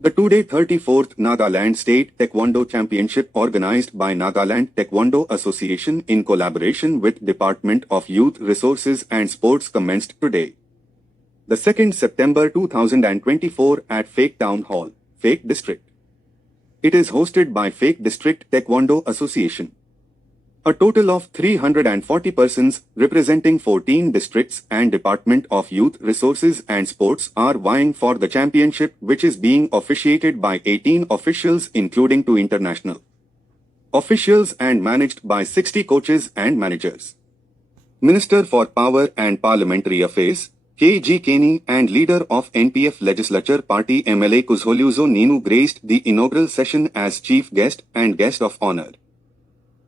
The two-day 34th Nagaland State Taekwondo Championship organized by Nagaland Taekwondo Association in collaboration with Department of Youth Resources and Sports commenced today. The 2nd September 2024 at Phek Town Hall, Phek District. It is hosted by Phek District Taekwondo Association. A total of 340 persons representing 14 districts and Department of Youth Resources and Sports are vying for the championship, which is being officiated by 18 officials including 2 international officials and managed by 60 coaches and managers. Minister for Power and Parliamentary Affairs, K.G. Kenny, and leader of NPF Legislature Party MLA Kuzholuzo Ninu graced the inaugural session as chief guest and guest of honor.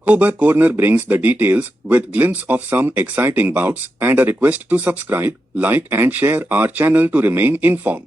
Khobar Corner brings the details with glimpse of some exciting bouts and a request to subscribe, like and share our channel to remain informed.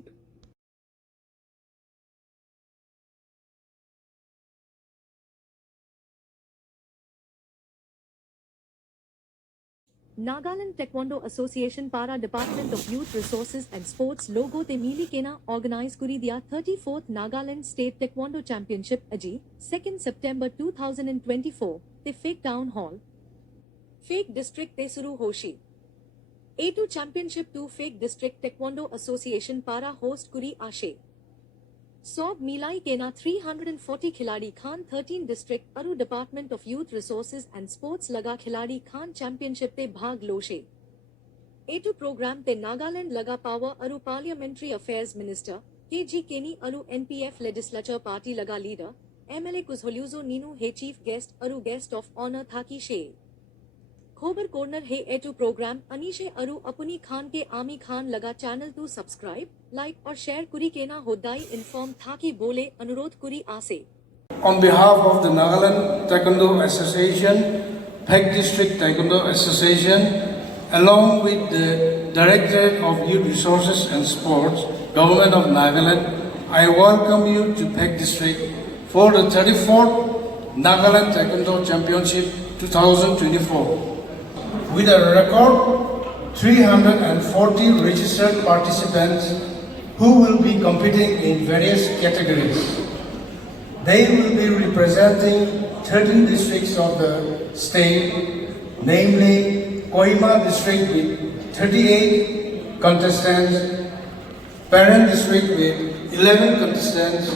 Nagaland Taekwondo Association para Department of Youth Resources and Sports logo te mili kena organize kuri dia 34th Nagaland State Taekwondo Championship aji 2nd September 2024 te Phek Town Hall, Phek District te suru hoshi. A2 Championship to Phek District Taekwondo Association para host kuri ashe. Sob Milai Kena 340 Khiladi Khan 13 District Aru Department of Youth Resources and Sports Laga Khiladi Khan Championship te Bhag Loshe. A2 program te Nagaland Laga Power Aru Parliamentary Affairs Minister, K.G. Kenny Aru NPF Legislature Party Laga Leader, MLA Kuzholuzo Ninu He Chief Guest Aru Guest of Honor Thaki She. Khobar Corner He A2 program Anishe Aru Apuni Khan ke Ami Khan Laga channel to subscribe, like or share kuri kena hodai inform thaki bole anurodh kuri ase. On behalf of the Nagaland Taekwondo Association, Phek District Taekwondo Association, along with the Directorate of Youth Resources and Sports, Government of Nagaland, I welcome you to Phek District for the 34th Nagaland Taekwondo Championship 2024. With a record 340 registered participants who will be competing in various categories. They will be representing 13 districts of the state, namely Kohima district with 38 contestants, Parent district with 11 contestants,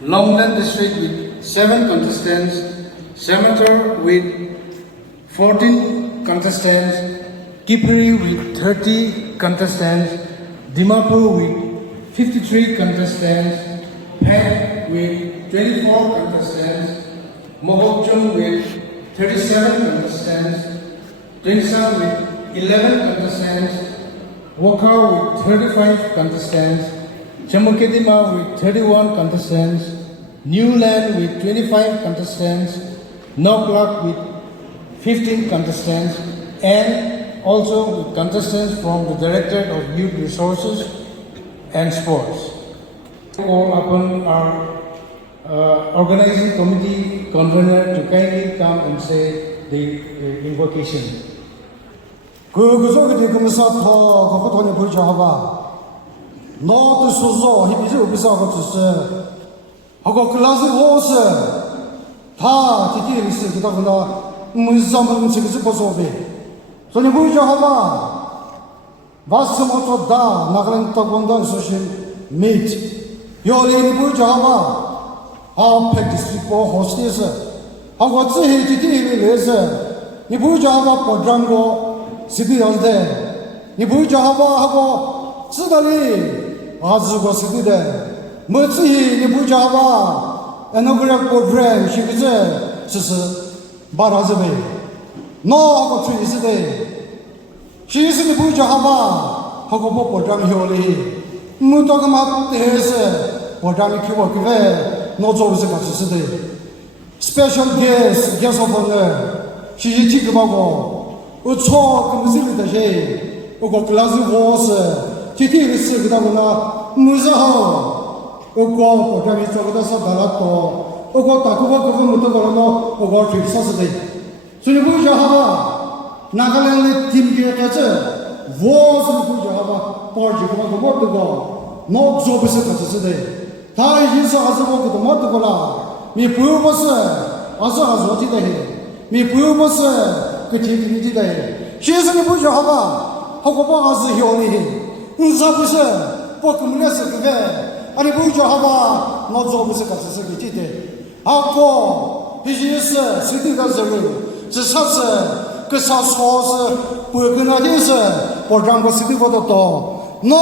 Longland district with 7 contestants, Samatar with 14 contestants, Kipri with 30 contestants, Dimapur with 53 contestants, Phek with 24 contestants, Mohokchung with 37 contestants, Tinsam with 11 contestants, Wokha with 35 contestants, Chamukidima with 31 contestants, Newland with 25 contestants, Noklak with 15 contestants, and also with contestants from the Directorate of Youth Resources and Sports. Call upon our organizing committee convener to kindly come and say the invocation. Nagaland Taekwondo Association meet. Your lady Bujava, how Phek District for hostess, how what's the Hiti laser, Nibujava for Drango, city on there, Nibujava, how Sidali, Azugo city there, Mutsi, Nibujava, and over program, she was there, Sister Barazabe. No, how is it? She is in the Bujava, how go Dram Hioli. Mutogama has Podami Kiwakive, not always a capacity. Special guest of honor, she Chikabago, Ucho, Mizilita Jay, Ugo Glazi was, Titi Sigdana, Muzaho, Ugo, Podami Togasa Dalato, Ugo Takuba Mutogano, Ugo Trip Saturday. So you put your Hava, Nagaland Team Gate, was Pujava, Portugal, no job is a today. 他已经是还是我给他妈多了，你不用不是，还是还是我记得嘿，你不用不是，个天天记得嘿，先生你不学好吧？好过把还是要你嘿，你啥不是？不根本是个个，啊你不学好吧？我做不是个是个记得，好过必须是谁定的时候，至少是个啥说是不跟那件事，不让我谁定我都到，那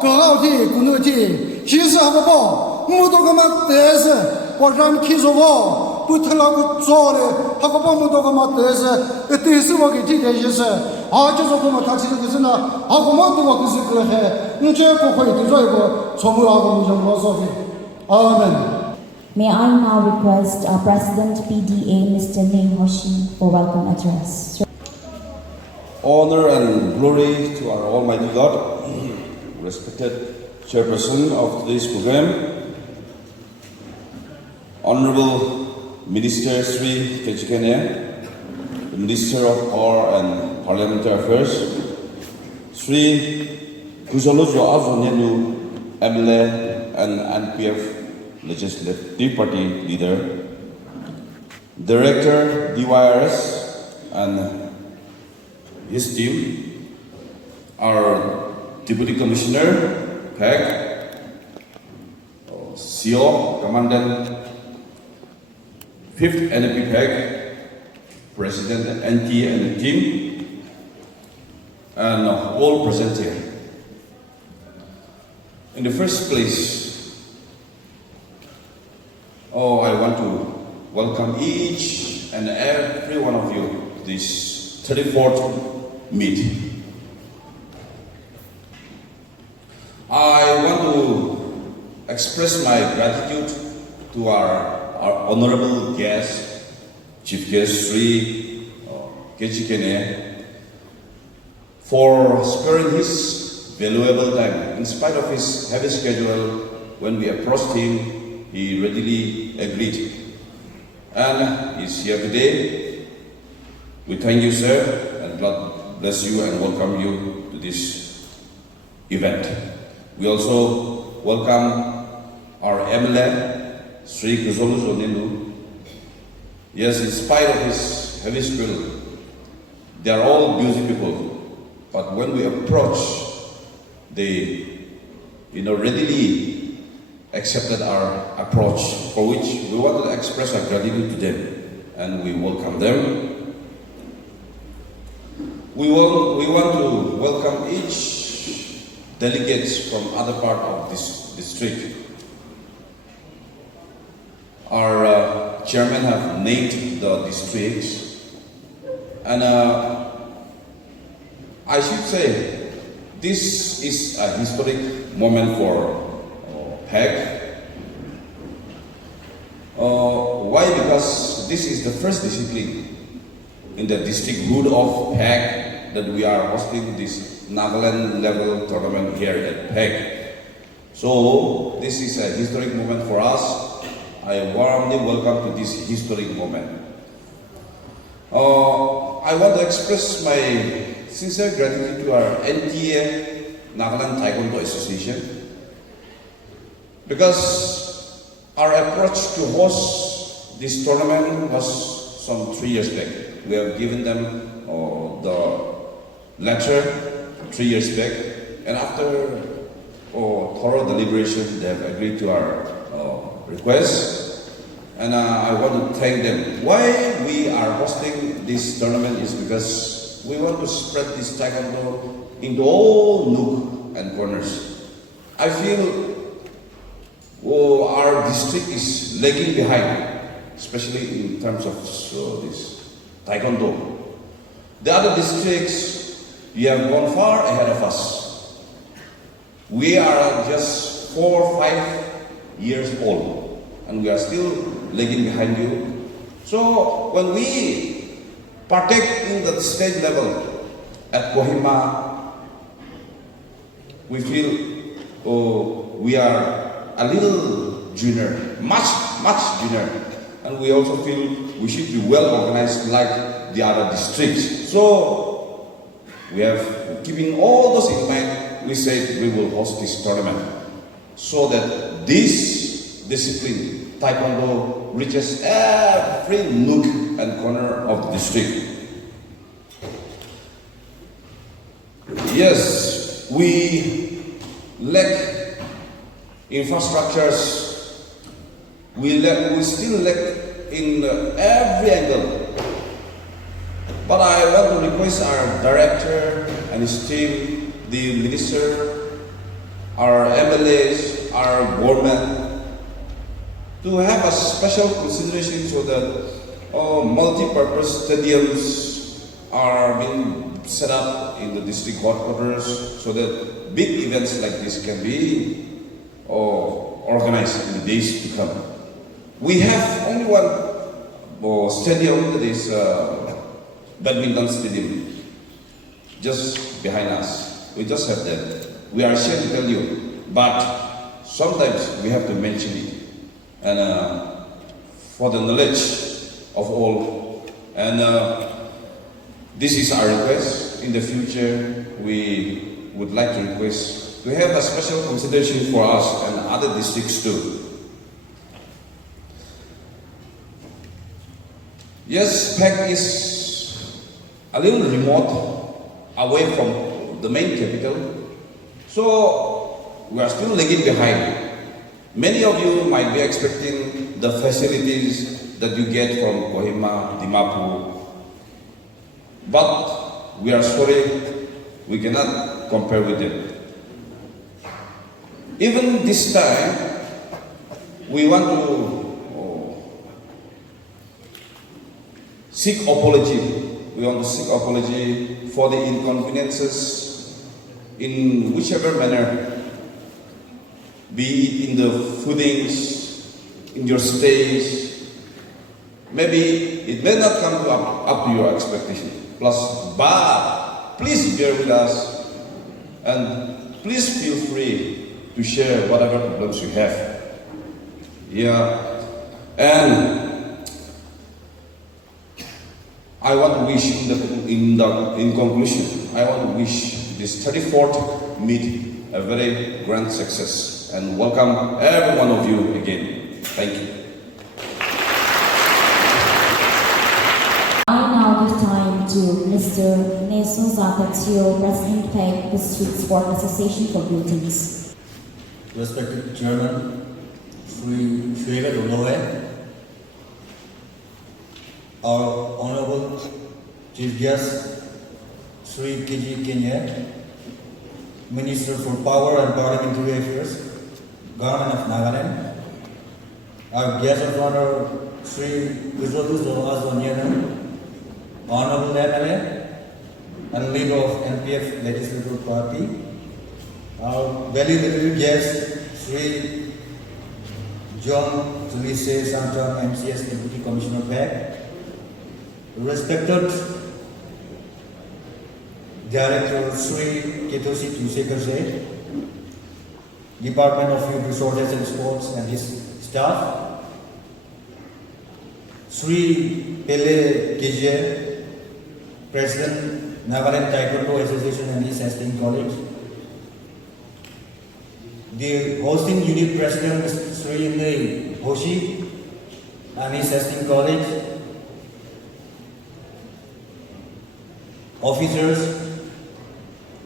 个好的工作的。其实好不好？我都干嘛？但是我让你听说我不听那个做的，好不好？我都干嘛？但是我给提点些事，就是我们他其实就是呢，我们都我就是个还，你这不会对这个从不那个我讲多少的，阿门。 May I now request our President PDA, Mr. Ning Hoshi, for welcome address. Honor and glory to our Almighty God, respected Chairperson of today's program, Honorable Minister Sri Kechikene, the Minister of Power and Parliamentary Affairs, Sri Kuzalojo Azonyenu, MLA and NPF Legislative Party Leader, Director DYRS and his team, our Deputy Commissioner, PEG, CO, Commandant, 5th NP PEG, President NT and the team, and all present here. In the first place, I want to welcome each and every one of you to this 34th meet. I want to express my gratitude to our honorable guest, Chief Guest Sri Kechikene, for sparing his valuable time. In spite of his heavy schedule, when we approached him, he readily agreed. And he's here today. We thank you, sir, and God bless you and welcome you to this event. We also welcome our MLA, Sri Kuzolu Zonenu. Yes, in spite of his heavy schedule, they are all busy people. But when we approach, they readily accepted our approach, for which we want to express our gratitude to them, and we welcome them. We want to welcome each delegates from other part of this district. Our chairman have named the districts, and I should say this is a historic moment for PEG. Why? Because this is the first discipline in the districthood of PEG that we are hosting this Nagaland level tournament here at PEG. So this is a historic moment for us. I warmly welcome to this historic moment. I want to express my sincere gratitude to our NTA Nagaland Taekwondo Association, because our approach to host this tournament was some 3 years back. We have given them the letter 3 years back, and after thorough deliberation, they have agreed to our request, and I want to thank them. Why we are hosting this tournament is because we want to spread this Taekwondo into all nook and corners. I feel our district is lagging behind, especially in terms of this Taekwondo. The other districts, you have gone far ahead of us. We are just 4 or 5 years old, and we are still lagging behind you. So when we partake in the state level at Kohima, we feel we are a little junior, much junior, and we also feel we should be well organized like the other districts. So we have, keeping all those in mind, we said we will host this tournament so that this discipline, Taekwondo, reaches every nook and corner of the district. Yes, we lack infrastructures. We still lack in every angle. But I want to request our director and his team, the minister, our MLAs, our government, to have a special consideration so that multi-purpose stadiums are being set up in the district headquarters so that big events like this can be organized in the days to come. We have only one stadium, that is badminton stadium, just behind us. We just have that. We are sure to tell you, but sometimes we have to mention it, and for the knowledge of all. And this is our request. In the future, we would like to request to have a special consideration for us and other districts too. Yes, PAC is a little remote, away from the main capital, so we are still lagging behind. Many of you might be expecting the facilities that you get from Kohima, Dimapur, but we are sorry, we cannot compare with them. Even this time, we want to seek apology. We want to seek apology for the inconveniences in whichever manner, be it in the foodings, in your stays. Maybe it may not come up to your expectation. But please bear with us, and please feel free to share whatever problems you have. Yeah, and I want to wish in conclusion, I want to wish this 34th meet a very grand success and welcome every one of you again. Thank you. I now give time to Mr. Neso Zakatio, President PEG District Sport Association, for greetings. Respected Chairman, Sri Shwega Doloe, our Honorable Chief Guest, Sri K.G. Kenya, Minister for Power and Parliamentary Affairs, Government of Nagaland, our guest of honor, Sri Vizodus Azwanyanan, Honorable MLA and leader of NPF Legislative Party, our valued guest, Sri John Tulise Santa, MCS Deputy Commissioner PAC, respected Director Sri Ketosi Tusekarse, Department of Youth Resources and Sports and his staff, Sri Pele Keje, President Nagaland Taekwondo Association and his esteemed colleagues, the hosting unit president Sri Indri Hoshi and his esteemed colleagues, officers,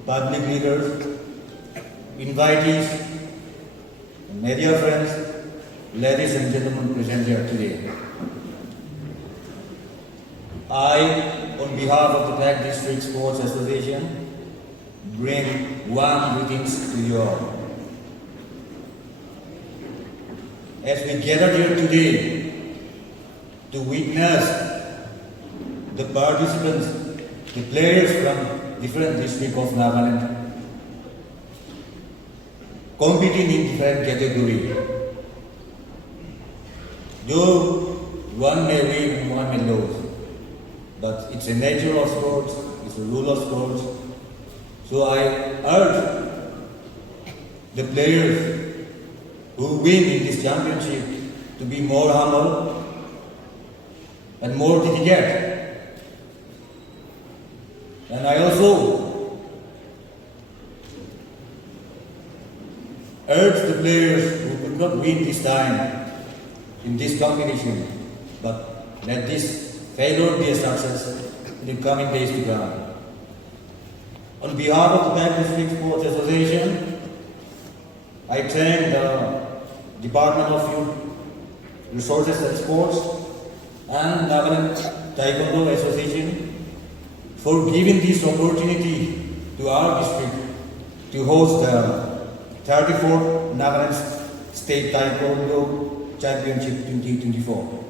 public leaders, invitees, media friends, ladies and gentlemen present here today. I, on behalf of the PAC District Sports Association, bring warm greetings to you all. As we gather here today to witness the participants, the players from different districts of Nagaland competing in different categories. Though one may win and one may lose, but it's a nature of sports, it's a rule of sports. So I urge the players who win in this championship to be more humble and more dedicated. And I also urge the players who could could not win this time in this competition, but let this failure be a success in the coming days to come. On behalf of the Peck District Sports Association, I thank the Department of Youth Resources and Sports and Nagaland Taekwondo Association for giving this opportunity to our district to host the 34th Nagaland State Taekwondo Championship 2024.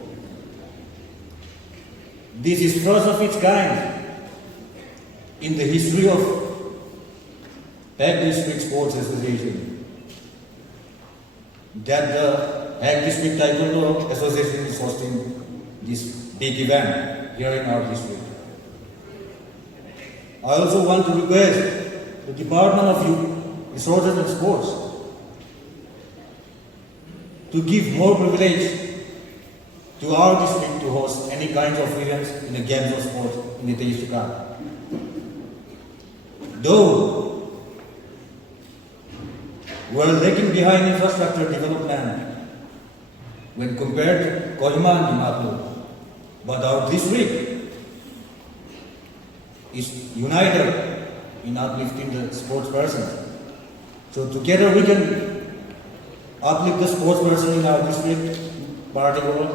This is first of its kind in the history of Peck District Sports Association that the Peck District Taekwondo Association is hosting this big event here in our district. I also want to request the Department of Youth Resources and Sports to give more privilege to our district to host any kinds of events in the games of sports in the days to come. Though we are lagging behind infrastructure development when compared to Kohima and Dimapur, but our district is united in uplifting the sports person. So together we can uplift the sports person in our district, particularly,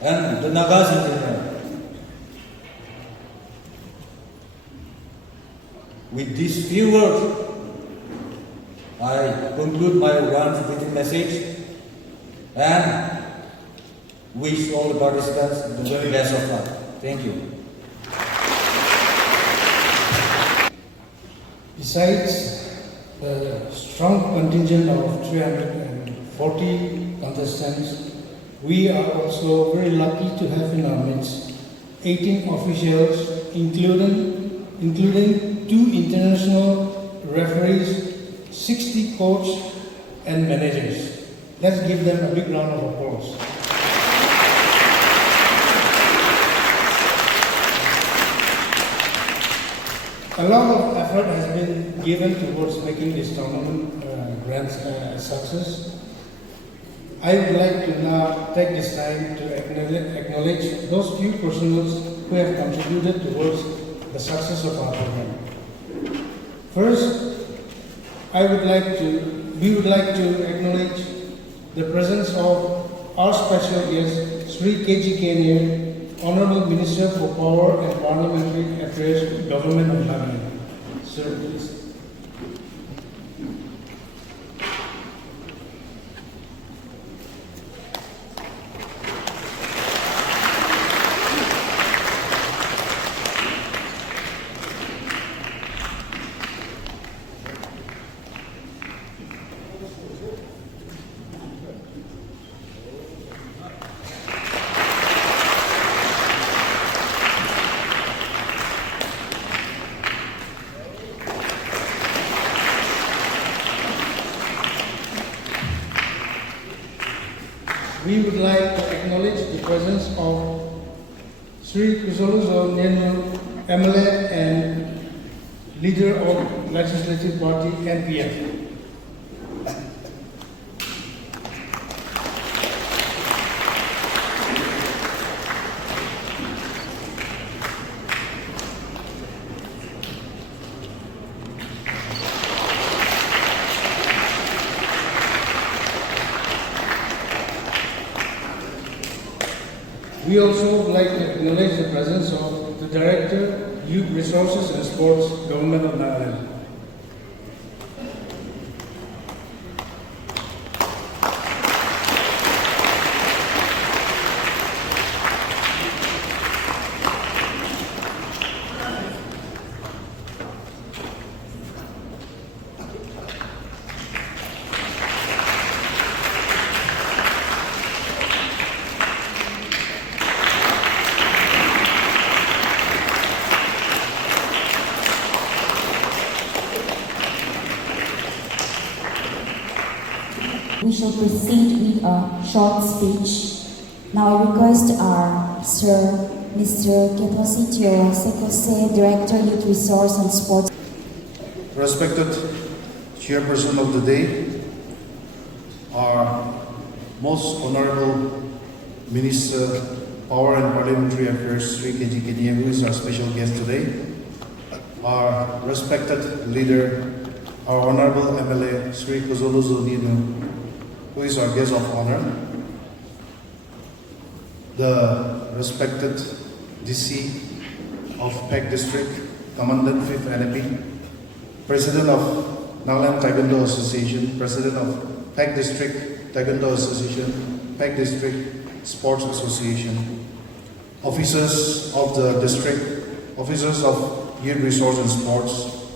and the Nagas in general. With these few words, I conclude my once written message and wish all the participants the very best of luck. Thank you. Besides the strong contingent of 340 contestants, we are also very lucky to have in our midst 18 officials, including 2 international referees, 60 coaches and managers. Let's give them a big round of applause. A lot of effort has been given towards making this tournament a success. I would like to now take this time to acknowledge those few personnels who have contributed towards the success of our program. First, we would like to acknowledge the presence of our special guest, Sri K.G. Kenia, Honorable Minister for Power and Parliamentary Affairs, Government of Nagaland. Sir, please. We would like to acknowledge the presence of Sri Kusoluzo Nenu, MLA and leader of Legislative Party NPF. We also would like to acknowledge the presence of the Director, Youth Resources and Sports, Government of Nagaland. We shall proceed with a short speech. Now I request our Sir Mr. Ketositio Sekose, Director, Youth Resource and Sports. Respected Chairperson of the day, our Most Honorable Minister, Power and Parliamentary Affairs, Sri K.G. Kenia, who is our special guest today, our respected leader, our Honorable MLA, Sri Kuzoluzu Ninu, who is our guest of honor, the respected DC of Peck District, Commandant 5th NAP, President of Nagaland Taekwondo Association, President of Peck District Taekwondo Association, Peck District Sports Association, officers of the district, officers of Youth Resource and Sports,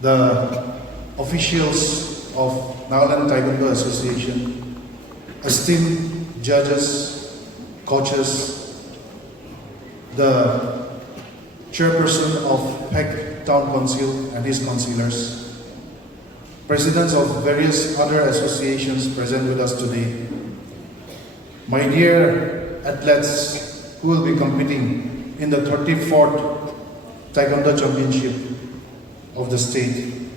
the officials of Nagaland Taekwondo Association, esteemed judges, coaches, the chairperson of Peck Town Council and his councillors, presidents of various other associations present with us today, my dear athletes who will be competing in the 34th Taekwondo Championship of the state,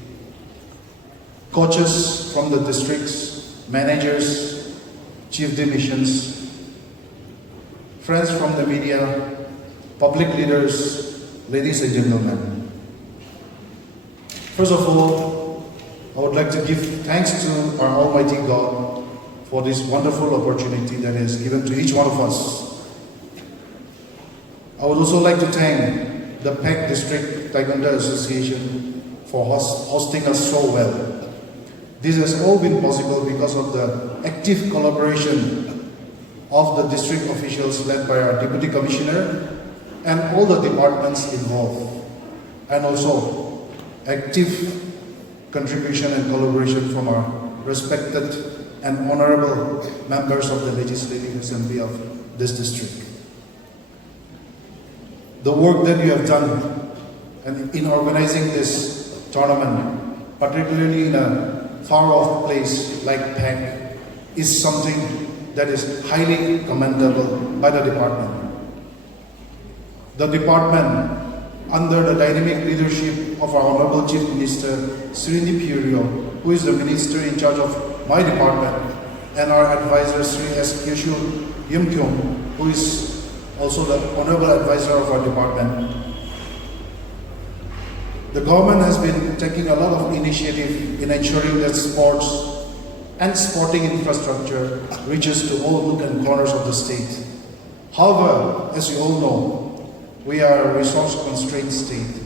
coaches from the districts, managers, chief divisions, friends from the media, public leaders, ladies and gentlemen. First of all, I would like to give thanks to our Almighty God for this wonderful opportunity that is given to each one of us. I would also like to thank the Peck District Taekwondo Association for hosting us so well. This has all been possible because of the active collaboration of the district officials led by our Deputy Commissioner and all the departments involved, and also active contribution and collaboration from our respected and honorable members of the Legislative Assembly of this district. The work that you have done and in organizing this tournament, particularly in a far-off place like Peck, is something that is highly commendable by the department. The department, under the dynamic leadership of our Honorable Chief Minister, Srini Purio, who is the Minister in charge of my department, and our advisor, Sri S. Kyushu Yimkyung, who is also the Honorable Advisor of our department. The government has been taking a lot of initiative in ensuring that sports and sporting infrastructure reaches to all nook and corners of the state. However, as you all know, we are a resource-constrained state.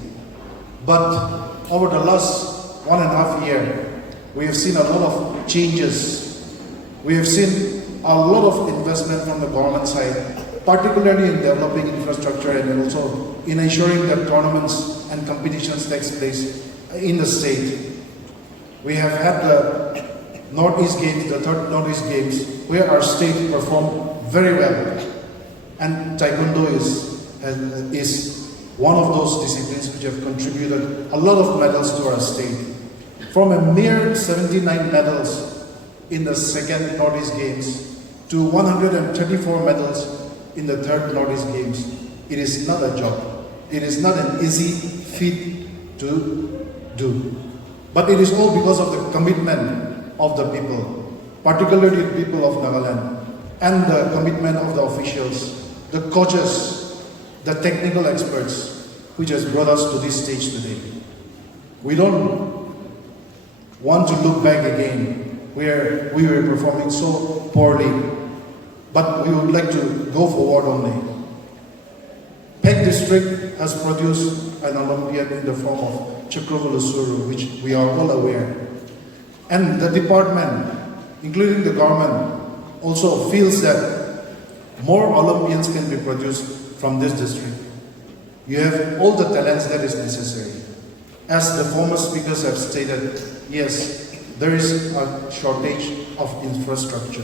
But over the last 1.5 years, we have seen a lot of changes. We have seen a lot of investment from the government side, particularly in developing infrastructure and also in ensuring that tournaments and competitions takes place in the state. We have had the Northeast Games, the third Northeast Games, where our state performed very well. And Taekwondo is one of those disciplines which have contributed a lot of medals to our state. From a mere 79 medals in the second Northeast Games to 134 medals in the third Northeast Games, it is not a job. It is not an easy feat to do. But it is all because of the commitment of the people, particularly the people of Nagaland, and the commitment of the officials, the coaches, the technical experts, which has brought us to this stage today. We don't want to look back again where we were performing so poorly, but we would like to go forward only. Peck District has produced an Olympian in the form of Chakravala Suru, which we are all aware. And the department, including the government, also feels that more Olympians can be produced from this district. You have all the talents that is necessary. As the former speakers have stated, yes, there is a shortage of infrastructure,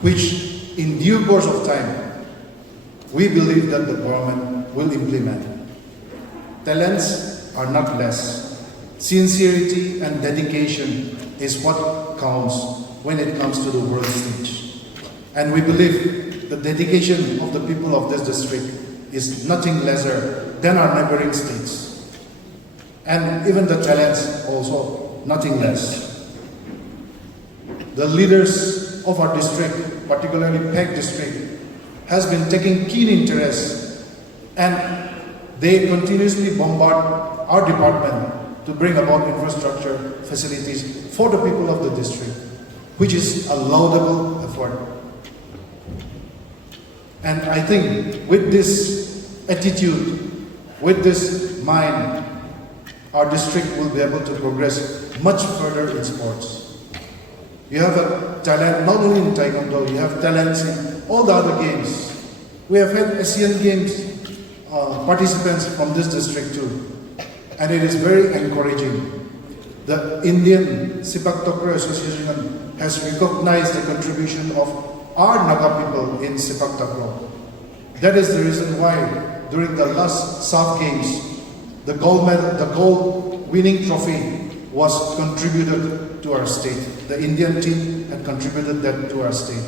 which in due course of time, we believe that the government will implement. Talents are not less. Sincerity and dedication is what counts when it comes to the world stage. And we believe the dedication of the people of this district is nothing lesser than our neighboring states. And even the talents also nothing less. The leaders of our district, particularly Phek district, has been taking keen interest, and they continuously bombard our department to bring about infrastructure facilities for the people of the district, which is a laudable effort. And I think with this attitude, with this mind, our district will be able to progress much further in sports. You have a talent, not only in Taekwondo, you have talents in all the other games. We have had Asian Games participants from this district too. And it is very encouraging. The Indian Sepak Takraw Association has recognized the contribution of our Naga people in Sepak Takraw. That is the reason why during the last SAF Games, the gold winning trophy was contributed to our state. The Indian team had contributed that to our state,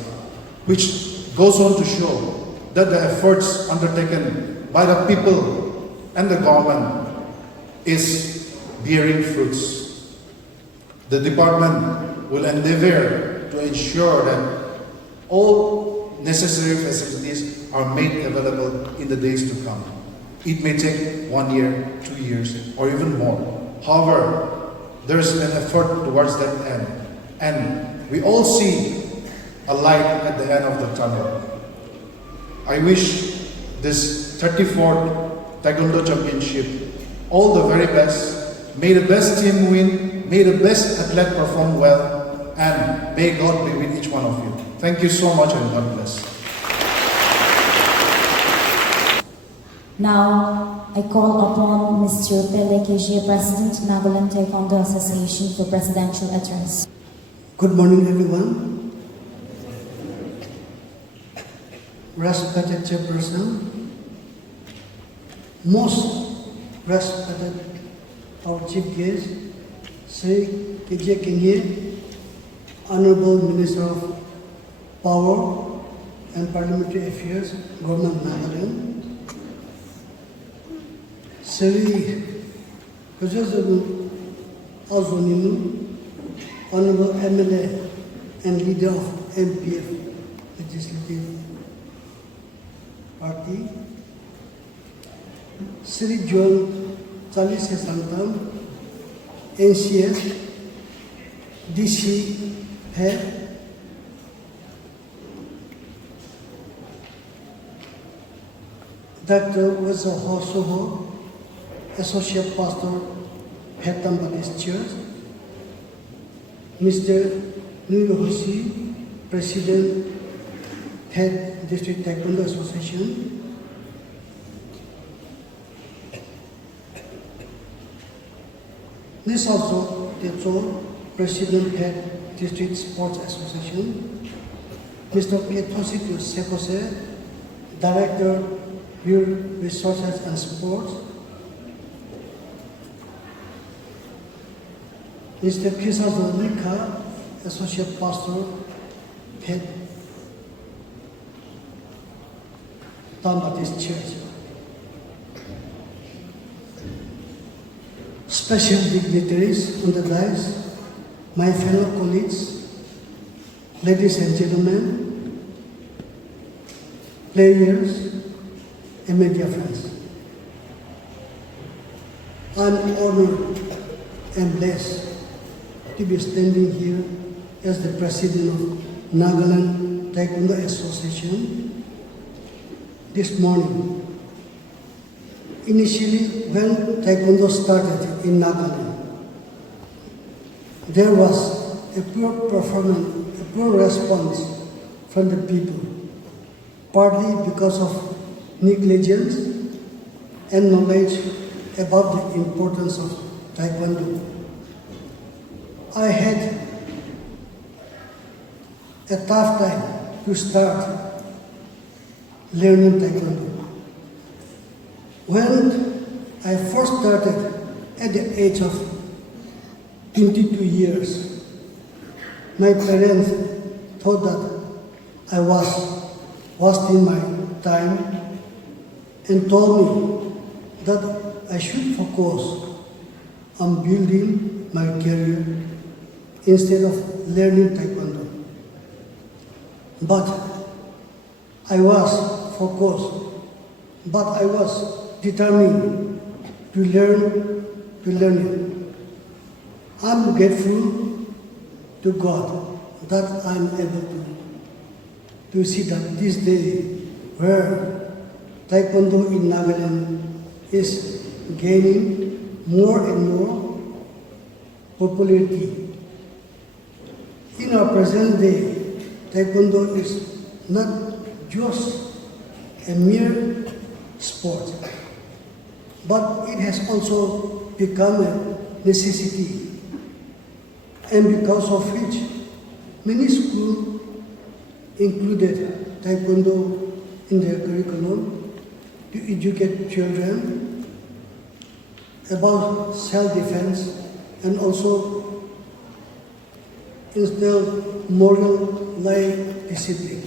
which goes on to show that the efforts undertaken by the people and the government is bearing fruits. The department will endeavor to ensure that all necessary facilities are made available in the days to come. It may take 1 year, 2 years, or even more. However, there's an effort towards that end, and we all see a light at the end of the tunnel. I wish this 34th Taekwondo Championship all the very best. May the best team win, may the best athlete perform well, and may God be with each one of you. Thank you so much, and God bless. Now, I call upon Mr. Pele KJ, President, Nagaland Taekwondo Association, for presidential address. Good morning, everyone. Respected Chairperson, most respected our Chief Guest, Sri KJ Kengye, Honorable Minister of Power and Parliamentary Affairs, Government Nagaland, Sri Kajazabu Azoninu, Honorable MLA and Leader of MPF Legislative Party, Sri John Charles Santam, NCS, DC Head, Dr. Wazaho Soho, Associate Pastor, Hetam Baptist Church, Mr. Nuyohoshi, President, Head District Taekwondo Association, Nisazo Techo, President, Head District Sports Association, Mr. Pietosito Sekose, Director, Youth Resources and Sports, Mr. Kisazo Nika, Associate Pastor, Head Tom Baptist Church. Special dignitaries on the dais, my fellow colleagues, ladies and gentlemen, players, and media friends. I'm honored and blessed to be standing here as the President of Nagaland Taekwondo Association this morning. Initially, when Taekwondo started in Nagaland, there was a poor performance, a poor response from the people, partly because of negligence and knowledge about the importance of Taekwondo. I had a tough time to start learning Taekwondo. When I first started at the age of 22 years, my parents thought that I was wasting my time and told me that I should focus on building my career instead of learning Taekwondo. But I was focused, but I was determined to learn it. I'm grateful to God that I'm able to see that this day where Taekwondo in Nagaland is gaining more and more popularity. In our present day, Taekwondo is not just a mere sport, but it has also become a necessity, and because of which many schools included Taekwondo in their curriculum to educate children about self-defense and also instill moral life discipline.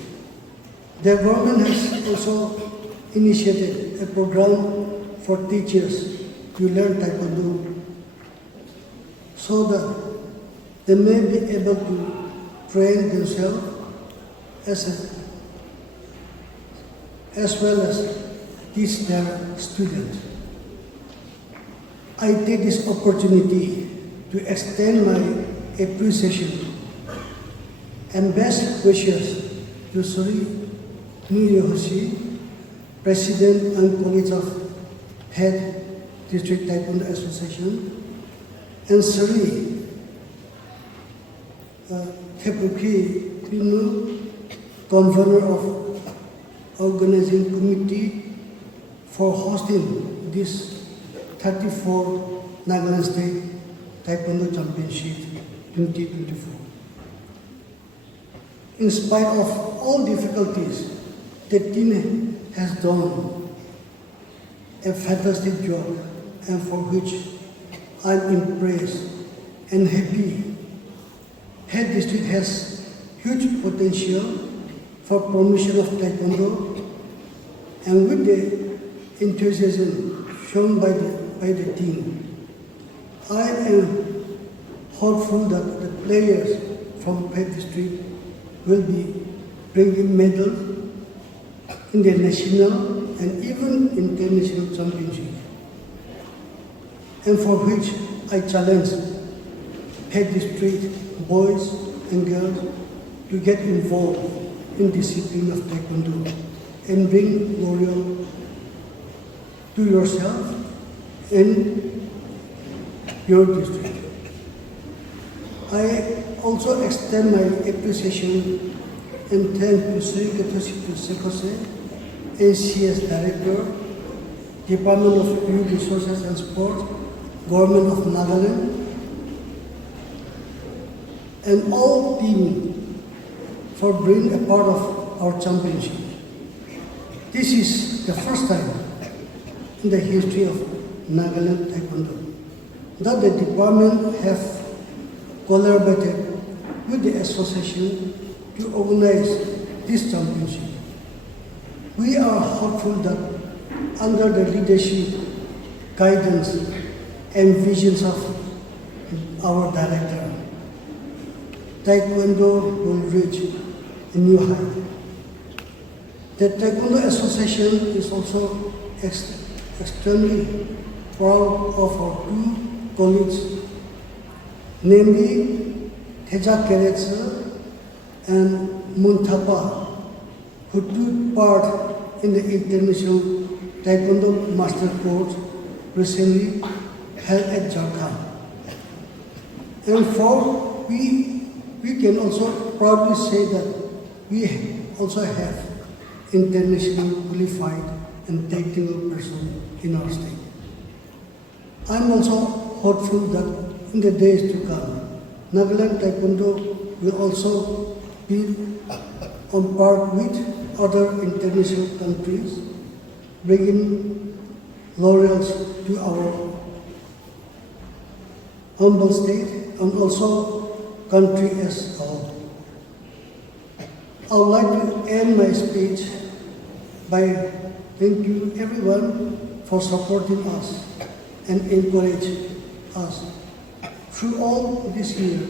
The government has also initiated a program for teachers to learn Taekwondo so that they may be able to train themselves as well as teach their students. I take this opportunity to extend my appreciation and best wishes to Sri Niyoshi, President and College of Head District Taekwondo Association, and Sri Kepuki Pinu, Convener of Organizing Committee, for hosting this 34th Nagaland State Taekwondo Championship 2024. In spite of all difficulties, the team has done a fantastic job, and for which I'm impressed and happy. Head District has huge potential for promotion of Taekwondo, and with the enthusiasm shown by the team, I am hopeful that the players from Head District will be bringing medals in the national and even international championship, and for which I challenge Head District boys and girls to get involved in discipline of Taekwondo and bring glory to yourself and your district. I also extend my appreciation and thank to Sri Ketosito Sekose, ACS Director, Department of Youth Resources and Sport, Government of Nagaland, and all team for being a part of our championship. This is the first time in the history of Nagaland Taekwondo that the department have collaborated with the association to organize this championship. We are hopeful that under the leadership, guidance, and visions of our director, Taekwondo will reach a new height. The Taekwondo Association is also extremely proud of our two colleagues, namely Teja Keretsa and Muntapa, who took part in the International Taekwondo Master Course recently held at Jharkhand. And four, we can also proudly say that we also have internationally qualified and technical person in our state. I'm also hopeful that in the days to come, Nagaland Taekwondo will also be on par with other international countries, bringing laurels to our humble state and also country as a whole. I would like to end my speech by thanking everyone for supporting us and encourage us through all this year,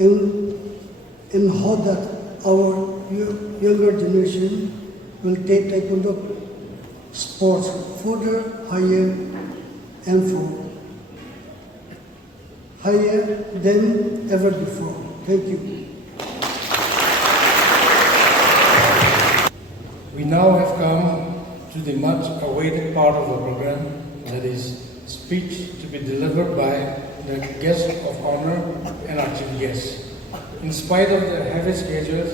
and hope that our younger generation will take Taekwondo sports further higher and higher than ever before. Thank you. We now have come to the much awaited part of the program, that is speech to be delivered by the guest of honor and our chief guest. In spite of their heavy schedules,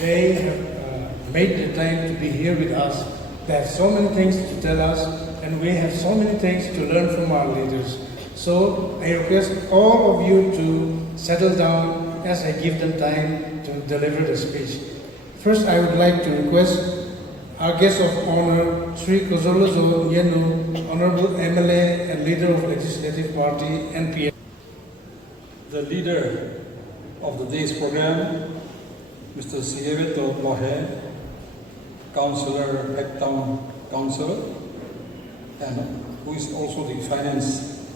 they have made the time to be here with us. They have so many things to tell us, and we have so many things to learn from our leaders. So I request all of you to settle down as I give them time to deliver the speech. First, I would like to request our guest of honor, Sri Kozolozo Yenu, Honorable MLA and leader of Legislative Party, NPM. The leader of the day's program, Mr. Siyeveto Lohe, Councillor, Pektown Councillor, and who is also the Finance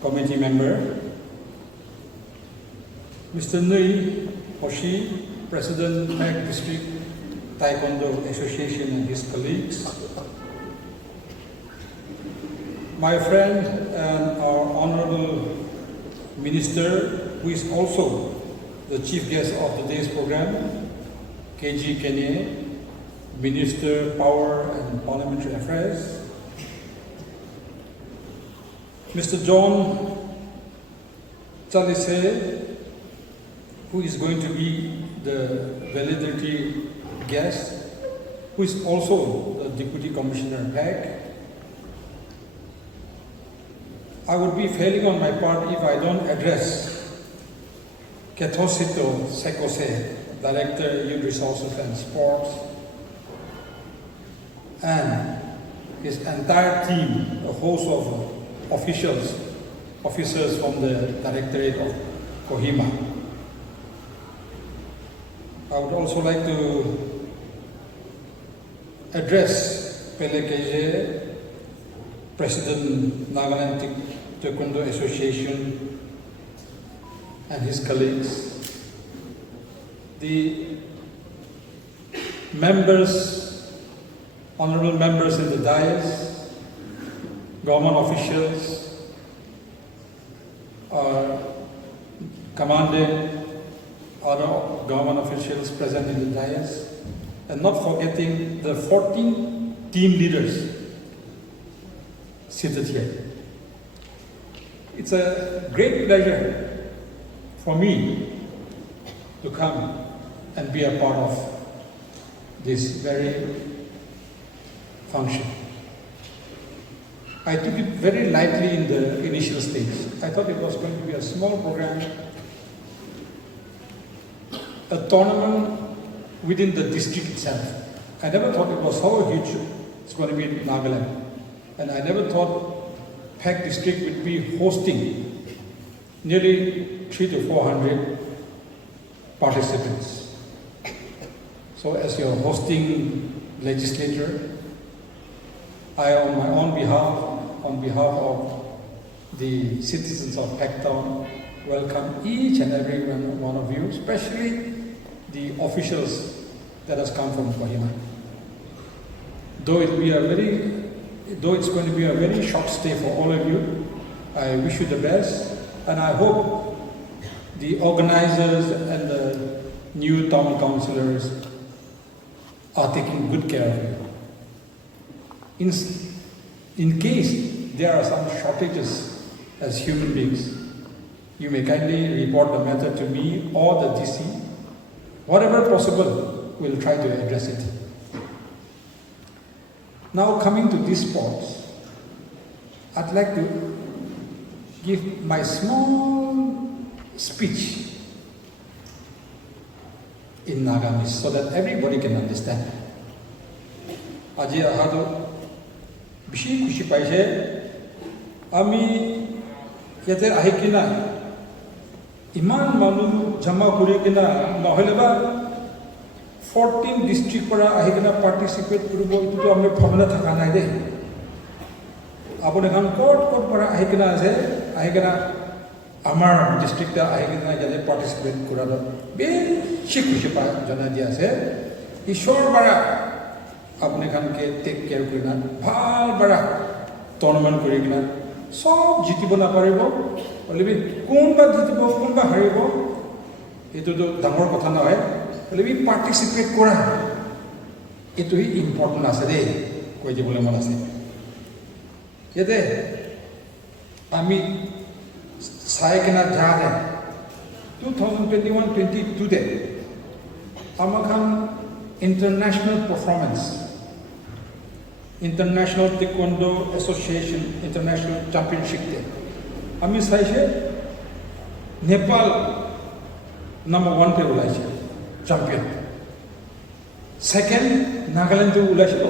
Committee member, Mr. Nui Hoshi, President, Mek District Taekwondo Association and his colleagues, my friend and our Honorable Minister, who is also the chief guest of the day's program, KG Kenya, Minister, Power and Parliamentary Affairs, Mr. John Chalise, who is going to be the validity guest, who is also the Deputy Commissioner PAC. I would be failing on my part if I don't address Ketosito Sekose, Director, Youth Resources and Sports, and his entire team, a host of officers from the Directorate of Kohima. I would also like to address Pele Keje, President Nagaland Taekwondo Association and his colleagues, the members, honorable members in the dais, government officials, commanding other government officials present in the dais, and not forgetting the 14 team leaders seated here. It's a great pleasure for me to come and be a part of this very function. I took it very lightly in the initial stage. I thought it was going to be a small program, a tournament within the district itself. I never thought it was so huge. It's going to be in Nagaland. And I never thought PAC district would be hosting nearly 300 to 400 participants. So as your hosting legislator, I on my own behalf, on behalf of the citizens of Pektown, welcome each and every one of you, especially the officials that has come from Kohima. Though it's going to be a very short stay for all of you, I wish you the best, and I hope the organizers and the new town councillors are taking good care of you. In case there are some shortages as human beings, you may kindly report the matter to me or the DC. Whatever possible, we'll try to address it. Now coming to these sports, I'd like to give my small speech in Nagamese so that everybody can understand. Aji ahado bishi kushi paise ami yate ahikina iman manu jama kurikina noheleba 14 district para ahikina participate kurubo itu amre bhamna thaka nai de apone khan court para ahikina ase ahikina আমাৰ ডিষ্ট্ৰিক্টত আহি কিনে যাতে participate কৰাত বেছি খুশি পায় জনাই দিয়া আছে ঈশ্বৰ বাৰা আপুনি খানকে টেক কেয়াৰ কৰি না ভাল বাৰা টুৰ্ণামেণ্ট কৰি কিনা সব জিকিব নাপাৰিব হ'লে কোনবা জিকিব কোনবা হাৰিব এইটোতো ডাঙৰ কথা নহয় হ'লে পাৰ্টিচিপেট কৰা এইটোৱে ইম্পৰ্টেণ্ট আছে দেই কৈ দিবলৈ মন আছে ইয়াতে আমি চাই কিনা যাতে 2021-22 আমাৰ খান international performance international taekwondo association international চেম্পিয়নশ্বিপতে আমি চাইছে নেপাল নাম্বাৰ 1 ওলাইছে চেম্পিয়ন সেকেন্ড নাগালেণ্ডটো ওলাইছিল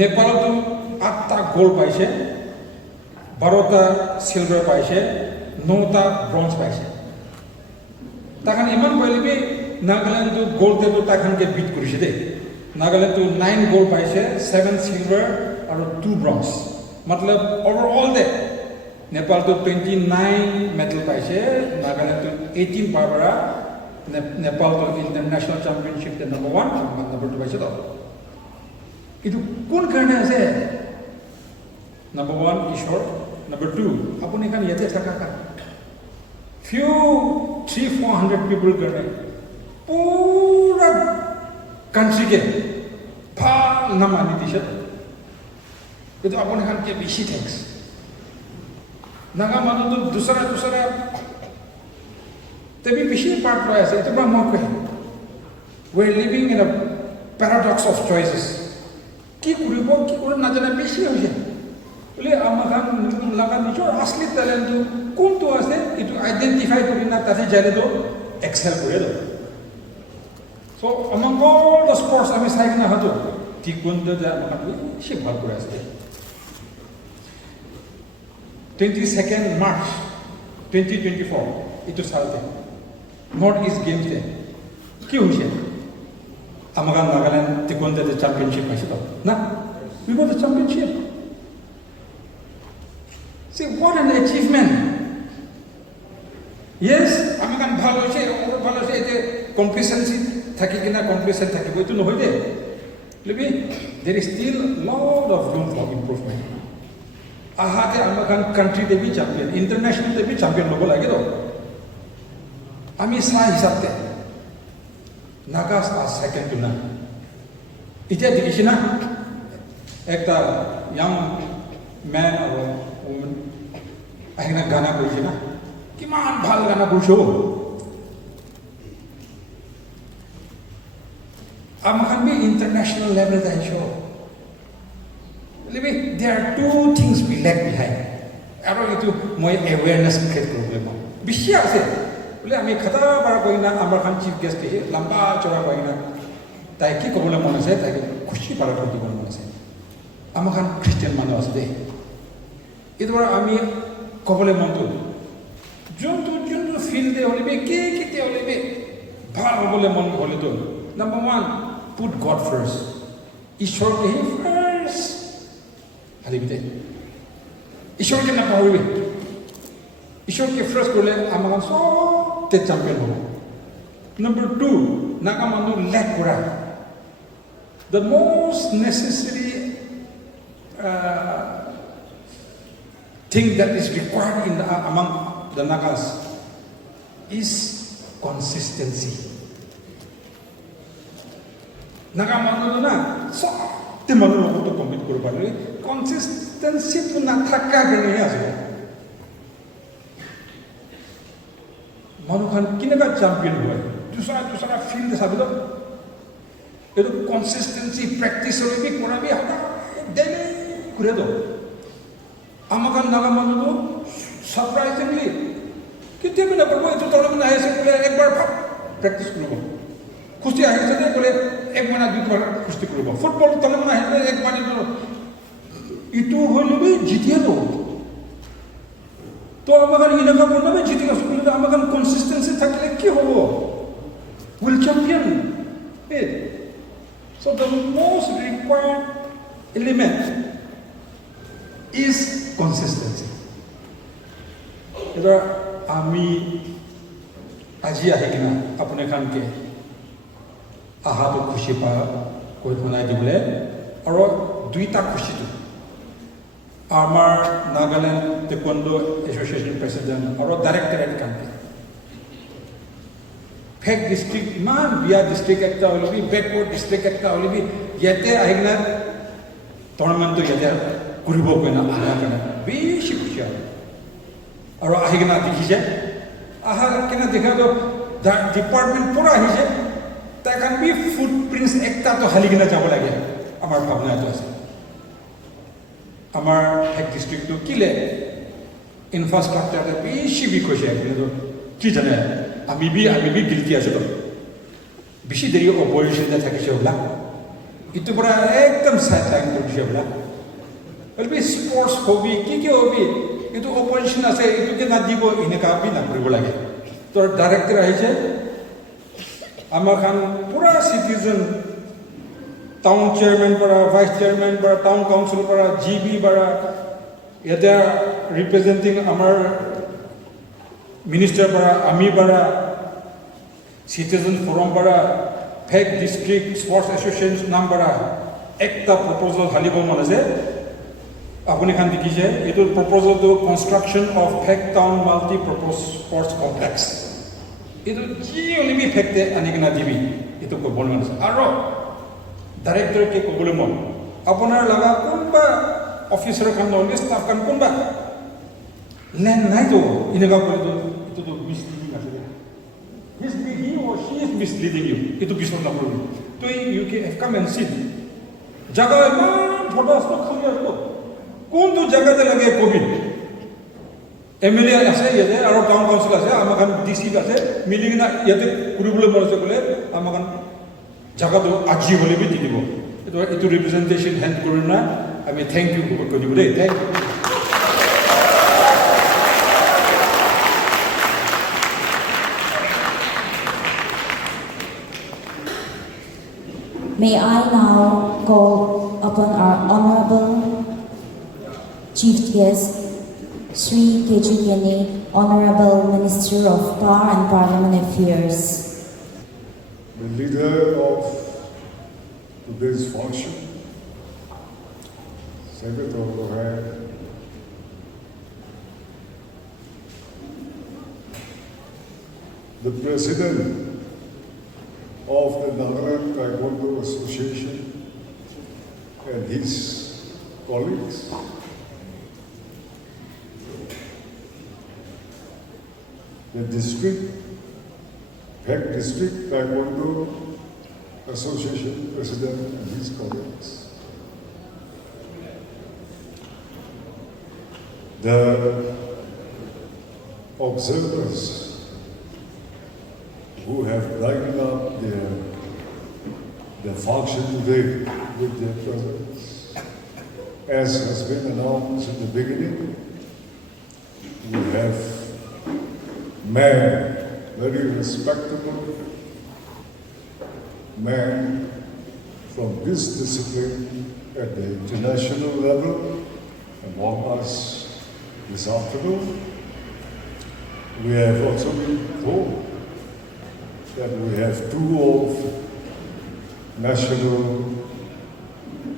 নেপালতো 8টা গোল্ড পাইছে 12টা সিলভাৰ পাইছে 9টা ব্ৰঞ্জ পাইছে তাখান ইমান পাইলে নাগালেণ্ডটো গোল্ড টেবল তাখানকে বিট কৰিছে দেই নাগালেণ্ডটো 9 গোল্ড পাইছে 7 সিলভাৰ আৰু 2 ব্ৰঞ্জ মতলব ওভাৰঅল দে নেপালটো 29 মেডেল পাইছে নাগালেণ্ডটো 18 পাবৰা নেপালটো ইণ্টাৰনেশ্যনেল চেম্পিয়নশ্বিপতে নম্বৰ 1 নম্বৰ 2 পাইছে তো কিন্তু কোন কাৰণে আছে নম্বৰ 1 ঈশ্বৰ নম্বৰ 2 আপুনি খান ইয়াতে থাকা few 300-400 people কাৰণে পুৰা কাণ্ট্ৰিকে ভাল নাম আনি দিছে কিন্তু আপুনি খান কে বেছি থেংকছ নাগা মানুহটো দুসৰা তেবি বেছি পাৰ্ট লৈ আছে এইটো মই কয় we are living in a paradox of choices কি কৰিব নাজানে বেছি হৈছে বলে আমাৰ লাগা নিজৰ আসলি টেলেণ্টটো কোনটো আছে এইটো আইডেন্টিফাই কৰি না তাতে যালে তো এক্সেল কৰে তো so among all the sports আমি চাই কিনে হতো ঠিক কোনটো যে আমাক বেছি ভাল কৰি আছে 22nd March 2024 itu salte North East Games day কি হৈছে আমাৰ নাগালেণ্ড টেকৱাণ্ডো championship পাইছিল না we got the championship see what an achievement yes আমাৰ ভাল হৈছে এতে কম্পিটিশনসি থাকি কিনা কম্পিটিশন থাকিব এইটো নহয় দে লেবি there is still lot of room for improvement ahate amakan country te bhi champion international te bhi champion lobo lage to ami sa hisabte nagas are second to none ite dikishina ekta young man or woman ahina gana koise na kiman bhal gana koisho amakan bhi international level ta show there are two things we lag behind. Aro itu moi awareness create problem. Bishi ase. Bole ami khata bara koina amar khan chief guest ke lamba chora koina. Tai ki ko bole mona se tai khushi bara ko di mona se. Amar khan Christian manu ase de. Idwar ami ko bole montu. Juntu feel de hole be ke te hole be bhal bole mon hole to. Number 1 put God first. Ishwar ke first. হারিবিতে ঈশ্বরকে না পাহৰিবে ঈশ্বরকে first করলে আমার সবতে champion হব number 2 Naga মানুষ lack করা the most necessary thing that is required in among the Nagas is consistency naga মানুষ না সবতে মানুষ লগত কম্পিট কৰিব পাৰে consistency to na thakka gani ase মানুহ খান কিনেকা champion হয় দুসরা field সাবিলো এটো consistency practice হলে কৰাবি হতা daily করে দাও আমাকান নাগা মানুহ সারপ্রাইজিংলি কিতে বিনা করব এটো টুর্নামেন্ট আইছে বলে একবার প্র্যাকটিস করব কুস্তি আইছে বলে এক মানা দুইবার কুস্তি করব ফুটবল টুর্নামেন্ট আইছে এক মানা itu হইলে জিতিয়া তো তো আমাদের ইলাকা বলবে জিতিয়া শুনলে আমাদের কনসিস্টেন্সি থাকলে কি হবে will champion so the most required element is consistency इधर आमी আজি আহি কিনা আপুনি খানকে আহাটো খুশি পা কৈ শুনাই দিবলে আৰু দুইটা খুশিটো আমাৰ নাগালেণ্ড টেকৱাণ্ডো এছ'চিয়েশ্যন প্ৰেচিডেণ্ট আৰু ডাইৰেক্টৰেট কামকে ফেক ডিষ্ট্ৰিক্ট ইমান বিয়া ডিষ্ট্ৰিক্ট একটা হ'লে বেকৱাৰ্ড ডিষ্ট্ৰিক্ট একটা হ'লে ইয়াতে আহি কিনা টুৰ্ণামেণ্টটো ইয়াতে কৰিব কিনা আমাৰ কাৰণে বেছি খুশি আৰু আহি কিনা দেখিছে আহা কেনা দেখা তো ডিপাৰ্টমেণ্ট পুৰা আহিছে তাইখান বি ফুটপ্ৰিণ্টছ একটা তো হালি কিনা যাব লাগে আমাৰ ভাৱনা এইটো আছে আমাৰ এক ডিষ্ট্ৰিক্টটো কিলে ইনফ্ৰাষ্ট্ৰাকচাৰতে বেছি বিক হৈছে কিন্তু কি জানে আমি বি গিল্টি আছো তো বেছি দেৰি অপজিশ্যনতে থাকিছে বোলা ইটোৰ পৰা একদম চাইড লাইন কৰি দিছে বোলা বলবি স্পৰ্টছ হবি কি হবি কিন্তু অপজিশ্যন আছে এইটোকে নাদিব এনেকুৱা বি নকৰিব লাগে তোৰ ডাইৰেক্টৰ আহিছে আমাৰ খান পুৰা চিটিজেন টাউন চেয়াৰমেন পৰা ভাইচ চেয়াৰমেন পৰা টাউন কাউন্সিল পৰা জিবি পৰা ইয়াতে ৰিপ্ৰেজেণ্টিং আমাৰ মিনিষ্টাৰ পৰা আমি পৰা চিটিজেন ফোৰাম পৰা ফেক ডিষ্ট্ৰিক্ট স্পৰ্টছ এছ'চিয়েশ্যন নাম পৰা একটা প্ৰপ'জেল ঢালিব মন আছে আপুনি খান দেখিছে এইটো প্ৰপ'জেলটো construction of fake town multi purpose sports complex এইটো যি অলিবি ফেক্টে আনি কিনা দিবি এইটো ক'ব মন আছে আৰু ডাইৰেক্টৰকে ক'বলৈ মন আপোনাৰ লগা কোনোবা অফিচাৰ খান নহ'লে ষ্টাফ খান কোনোবা লেণ্ড নাইতো এনেকুৱা কৰিতো এইটোতো মিছলিডিং আছে হি or she is misleading you এইটো বিশ্বাস নকৰিবি তই ইউ কে কাম এণ্ড চিট জাগা ইমান ফটো আছে খালি আছে কোনটো জায়গাতে লাগে কবি এমএলএ আছে ইয়াতে আৰু টাউন কাউন্সিল আছে আমাৰ খান ডিচি আছে মিলি কিনা ইয়াতে কৰিবলৈ মন আছে ক'লে আমাৰ খান জাগাটো আজি হ'লে বি দি দিব এইটো ৰিপ্ৰেজেণ্টেশ্যন হেণ্ড কৰি না আমি থেংক ইউ কৈ দিব দেই thank you May I now call upon our Honorable Chief Guest, Sri Keju Kene, Honorable Minister of Power and Parliament Affairs. The leader of today's function, Secretary Lohan, the President of the Nagaland Taekwondo Association and his colleagues, the Phek District Taekwondo Association President and his colleagues, the observers who have brightened up their function today with their presence. As has been announced in the beginning, we have man, very respectable man from this discipline at the international level among us this afternoon. We have also been told that we have two of national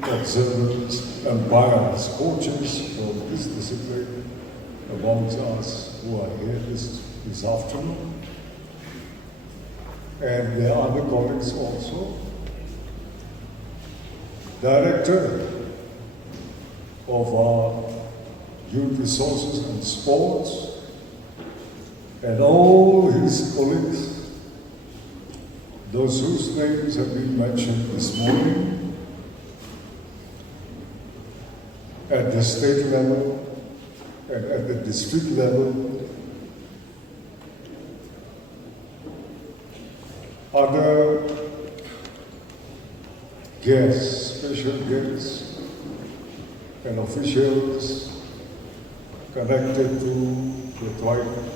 observers, umpires, coaches from this discipline amongst us who are here this afternoon. And there are other colleagues also. Director of our Youth Resources and Sports and all his colleagues, those whose names have been mentioned this morning, at the state level and at the district level, other guests, special guests, and officials connected to the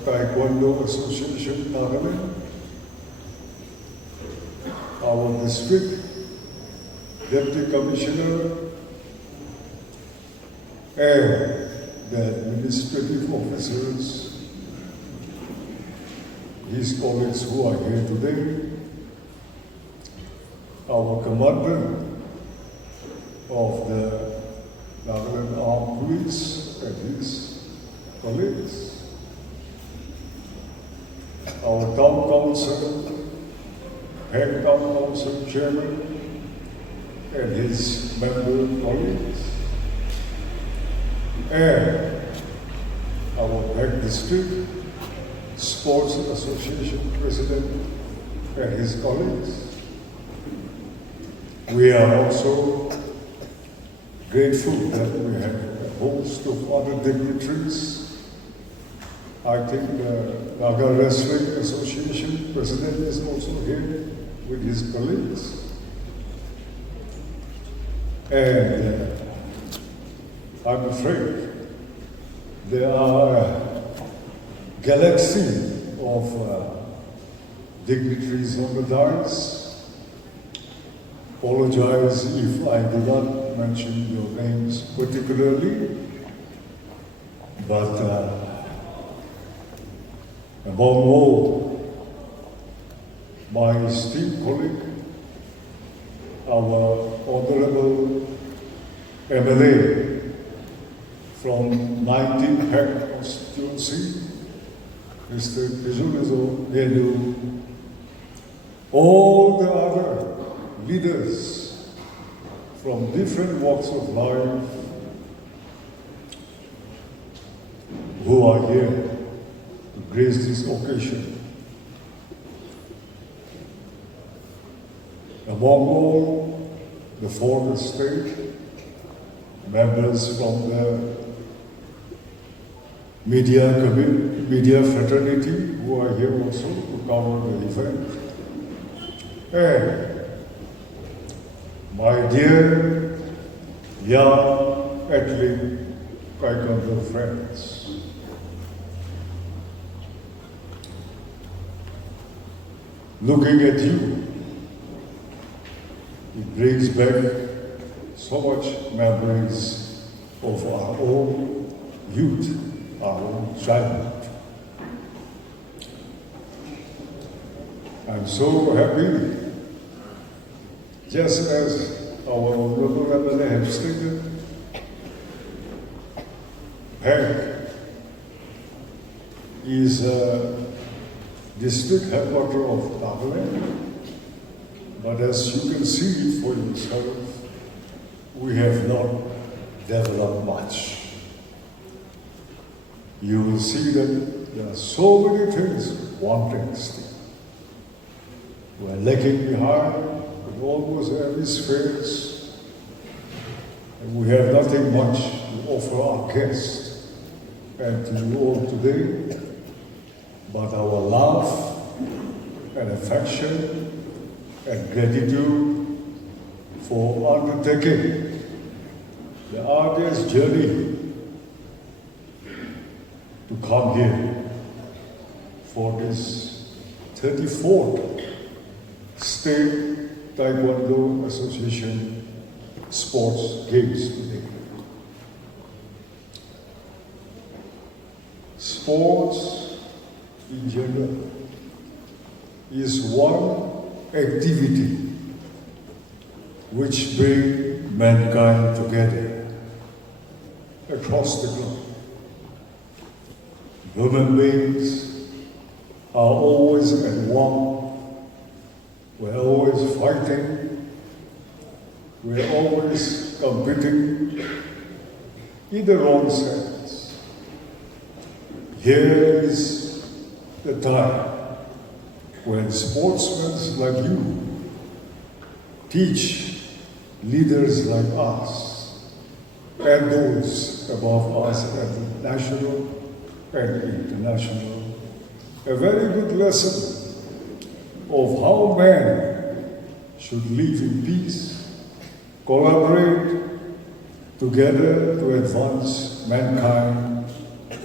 Taekwondo Association Nagaland, our district deputy commissioner, and the administrative officers his colleagues who are here today, our commander of the Nagaland Armed Police and his colleagues, our town council, head town council chairman and his member colleagues, and our Back District Sports Association President and his colleagues. We are also grateful that we have a host of other dignitaries. I think the Naga Wrestling Association President is also here with his colleagues. And I'm afraid there are a galaxy of dignitaries on the dais. Apologize if I do not mention your names particularly, but above all, my esteemed colleague, our Honorable MLA from 19 Peck constituency, Mr. Kizulizo Nenu, all the other leaders from different walks of life who are here to grace this occasion. Among all, the fourth estate, members from the media fraternity who are here also to cover the event, and my dear young athlete Taekwondo friends, looking at you, it brings back so much memories of our own youth, our own childhood. I'm so happy, just as our Honorable MLA have stated, Peck is a district headquarters of Nagaland, but as you can see for yourself, we have not developed much. You will see that there are so many things wanting still. We are lagging behind in almost every sphere, and we have nothing much to offer our guests and to you all today, but our love and affection and gratitude for undertaking the arduous journey to come here for this 34th State Taekwondo Association Sports Games today. Sports in general is one activity which brings mankind together across the globe. Human beings are always at one. We're always fighting. We're always competing in the wrong sense. Here is the time when sportsmen like you teach leaders like us and those above us at the national and international a very good lesson of how man should live in peace, collaborate together to advance mankind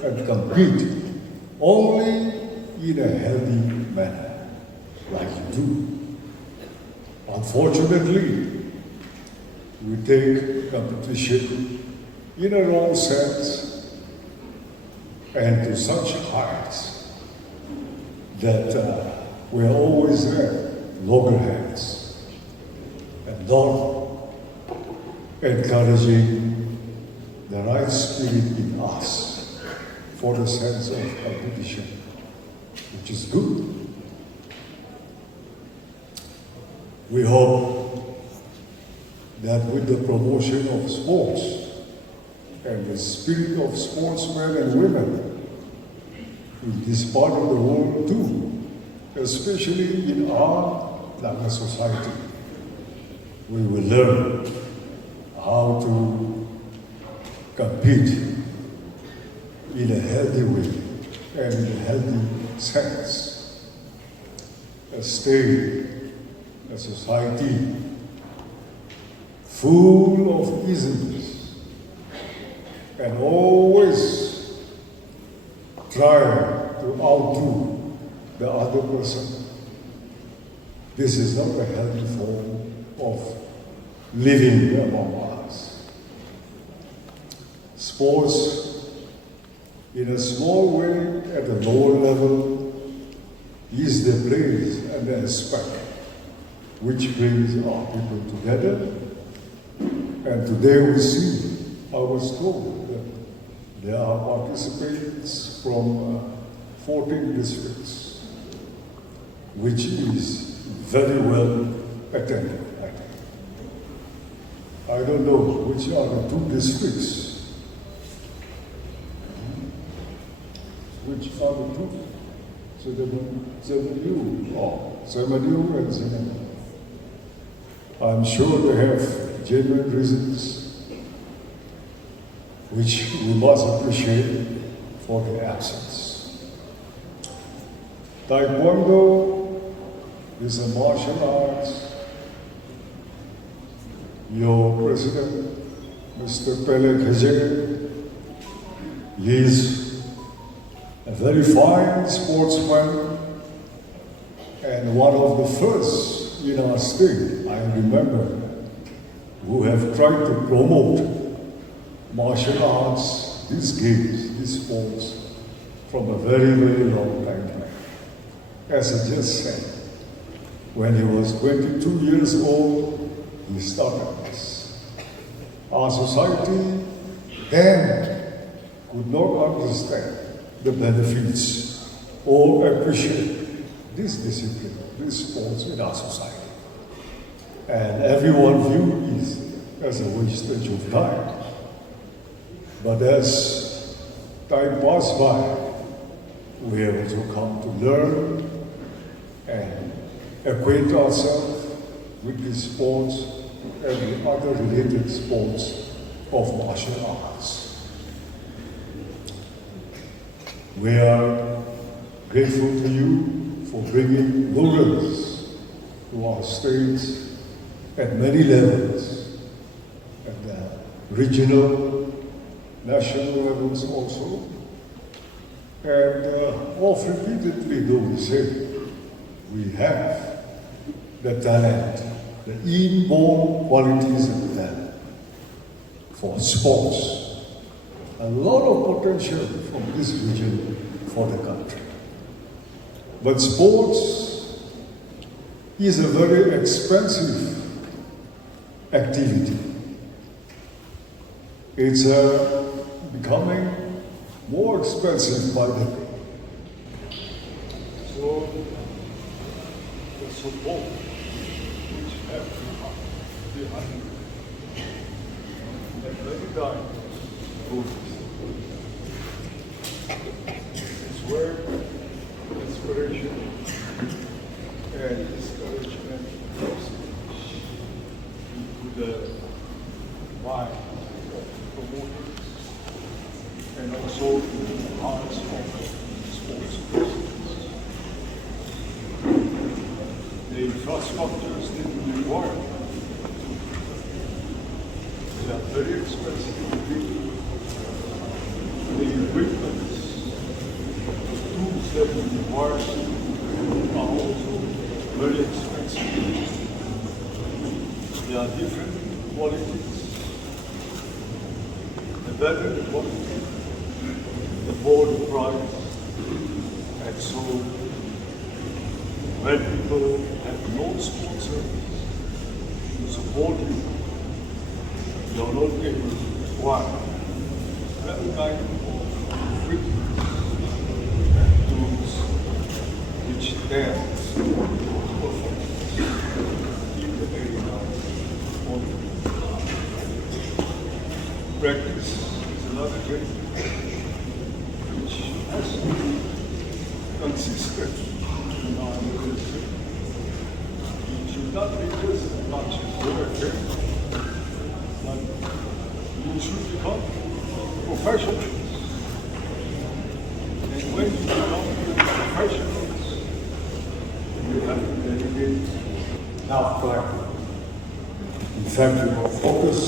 and compete only in a healthy manner, like you do. Unfortunately, we take competition in a wrong sense and to such heights that we are always there, loggerheads, and not encouraging the right spirit in us for the sense of competition, which is good. We hope that with the promotion of sports and the spirit of sportsmen and women in this part of the world too, especially in our Naga society, we will learn how to compete in a healthy way and in a healthy sense. A state, a society full of easiness and always trying to outdo the other person. This is not a healthy form of living among us. Sports, in a small way, at a lower level, is the place and the aspect which brings our people together. And today we see, I was told that there are participants from 14 districts, which is very well attended, I think. I don't know which are the two districts. Which are the two? Zemadu and Zinema. I'm sure they have genuine reasons, which we must appreciate for their absence. Taekwondo is a martial arts. Your president, Mr. Pele Khajere, he is a very fine sportsman and one of the first in our state, I remember, who have tried to promote martial arts, these games, these sports, from a very, very long time back. As I just said, when he was 22 years old, he started this. Our society then could not understand the benefits or appreciate this discipline, these sports in our society. And everyone viewed it as a wastage of time. But as time passed by, we have also come to learn and acquaint ourselves with these sports and the other related sports of martial arts. We are grateful to you for bringing laurels to our states at many levels, at the regional, national levels also. And oft repeatedly, though we say, we have the talent, the inborn qualities of talent for sports. A lot of potential from this region for the country. But sports is a very expensive activity. It's becoming more expensive by the day. So the support which have to come behind at many times it's where inspiration and discouragement comes into the mind of promoters and also in the hearts of sports persons. The infrastructures that we require, they are very expensive to build. The equipment, the tools that we require are also very expensive. There are different qualities. The better the quality, the more the price. And so when people have no sponsor to support you, you're not able to acquire that kind of equipment and tools which dance performance in the area of practice is another thing which has to be consistent in our ability. It should not be just a bunch of work, but you should become professionals. And when you become professionals, you have to dedicate. Now, correct. In fact, your focus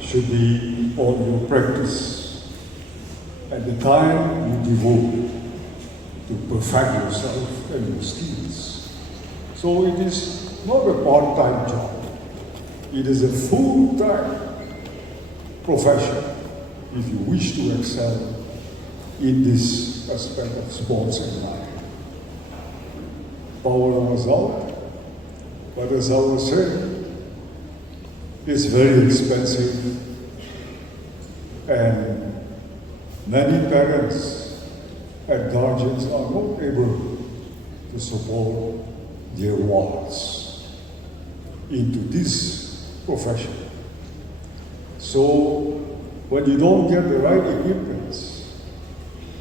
should be on your practice and the time you devote to perfect yourself and your skills. So it is not a part-time job. It is a full-time profession if you wish to excel in this aspect of sports and life. Power result, but as I was saying, it's very expensive, and many parents and guardians are not able to support their wallets into this profession. So when you don't get the right equipment,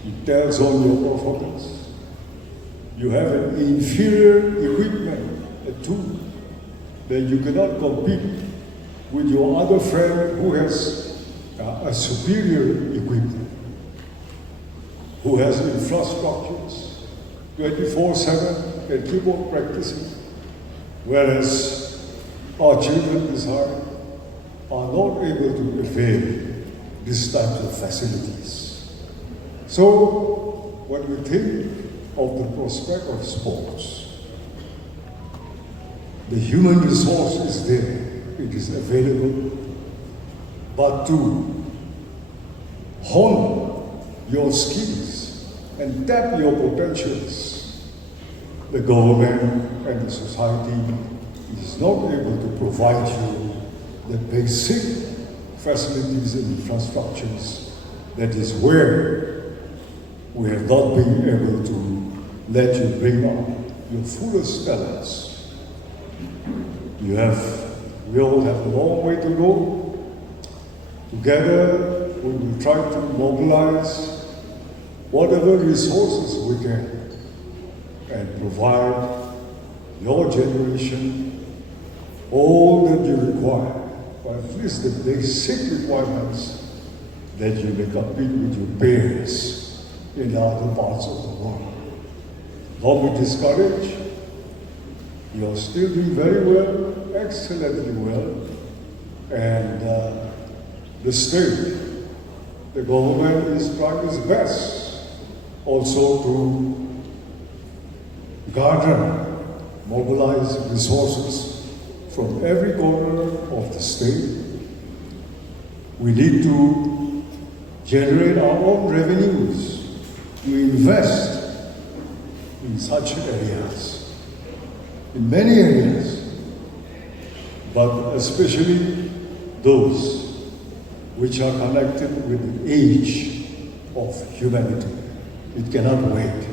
it tells on your performance. You have an inferior equipment, a tool, then you cannot compete with your other friend who has a superior equipment, who has infrastructures 24/7 and keep on practicing, whereas our children desire are not able to avail these types of facilities. So when we think of the prospect of sports, the human resource is there, it is available, but to hone your skills and tap your potentials, the government and the society is not able to provide you the basic facilities and infrastructures. That is where we have not been able to let you bring out your fullest talents. We all have a long way to go. Together, we will try to mobilize whatever resources we can and provide your generation all that you require, or at least the basic requirements that you may compete with your peers in other parts of the world. Don't be discouraged. You are still doing very well, excellently well, and the state, the government is trying its best also to garner, mobilize resources from every corner of the state. We need to generate our own revenues to invest in such areas, in many areas, but especially those which are connected with the age of humanity. It cannot wait.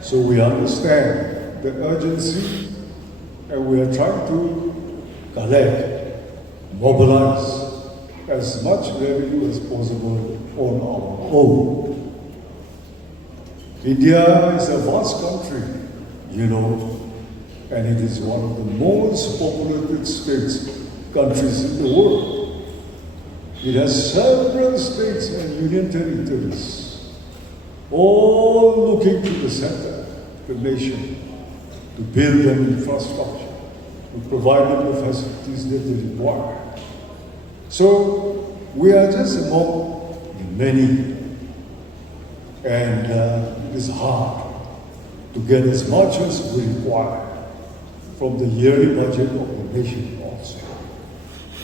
So we understand the urgency, and we are trying to collect, mobilize as much revenue as possible on our own. India is a vast country, you know, and it is one of the most populated countries in the world. It has several states and union territories, all looking to the center, the nation, to build an infrastructure, to provide them the facilities that they require. So we are just among the many, and it is hard to get as much as we require from the yearly budget of the nation also.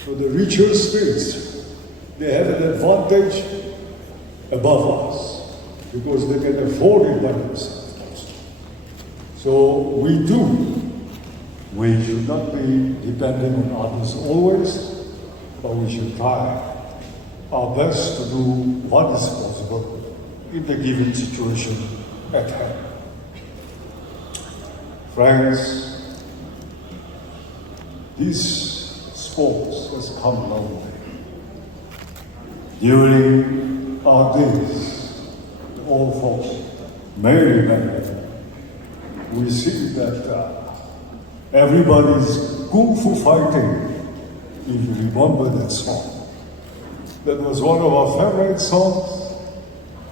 So the richer states, they have an advantage above us because they can afford it by themselves also. So we should not be dependent on others always, but we should try our best to do what is possible in the given situation at hand. Friends, this sports has come a long way. During our days, the old folks may remember, we see that everybody's kung fu fighting, if you remember that song. That was one of our favorite songs,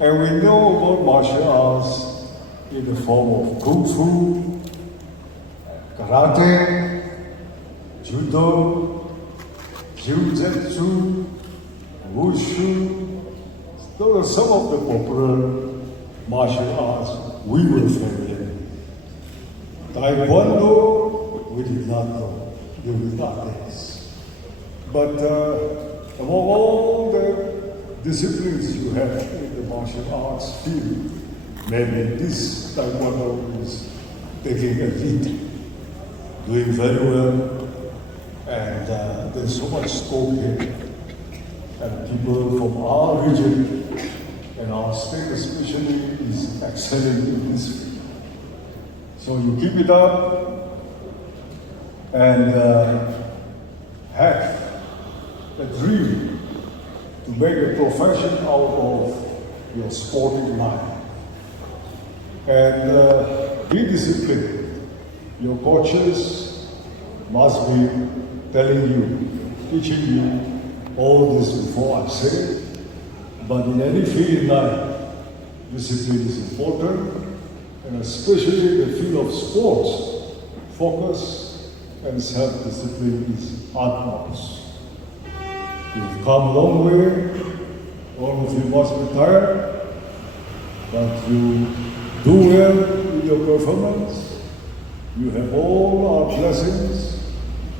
and we know about martial arts in the form of kung fu, karate, judo, jiu-jitsu, wushu. Those are some of the popular martial arts we were familiar with. Taekwondo, we did not know during that days. But among all the disciplines you have in the martial arts field, maybe this Taekwondo is taking a lead, doing very well, and there's so much scope here. And people from our region and our state especially is excelling in this field. So you keep it up and have a dream to make a profession out of your sporting life. And be disciplined. Your coaches must be telling you, teaching you all this before I say it. But in any field in life, discipline is important. And especially in the field of sports, focus and self-discipline is utmost. You've come a long way, all of you must be tired, but you do well in your performance. You have all our blessings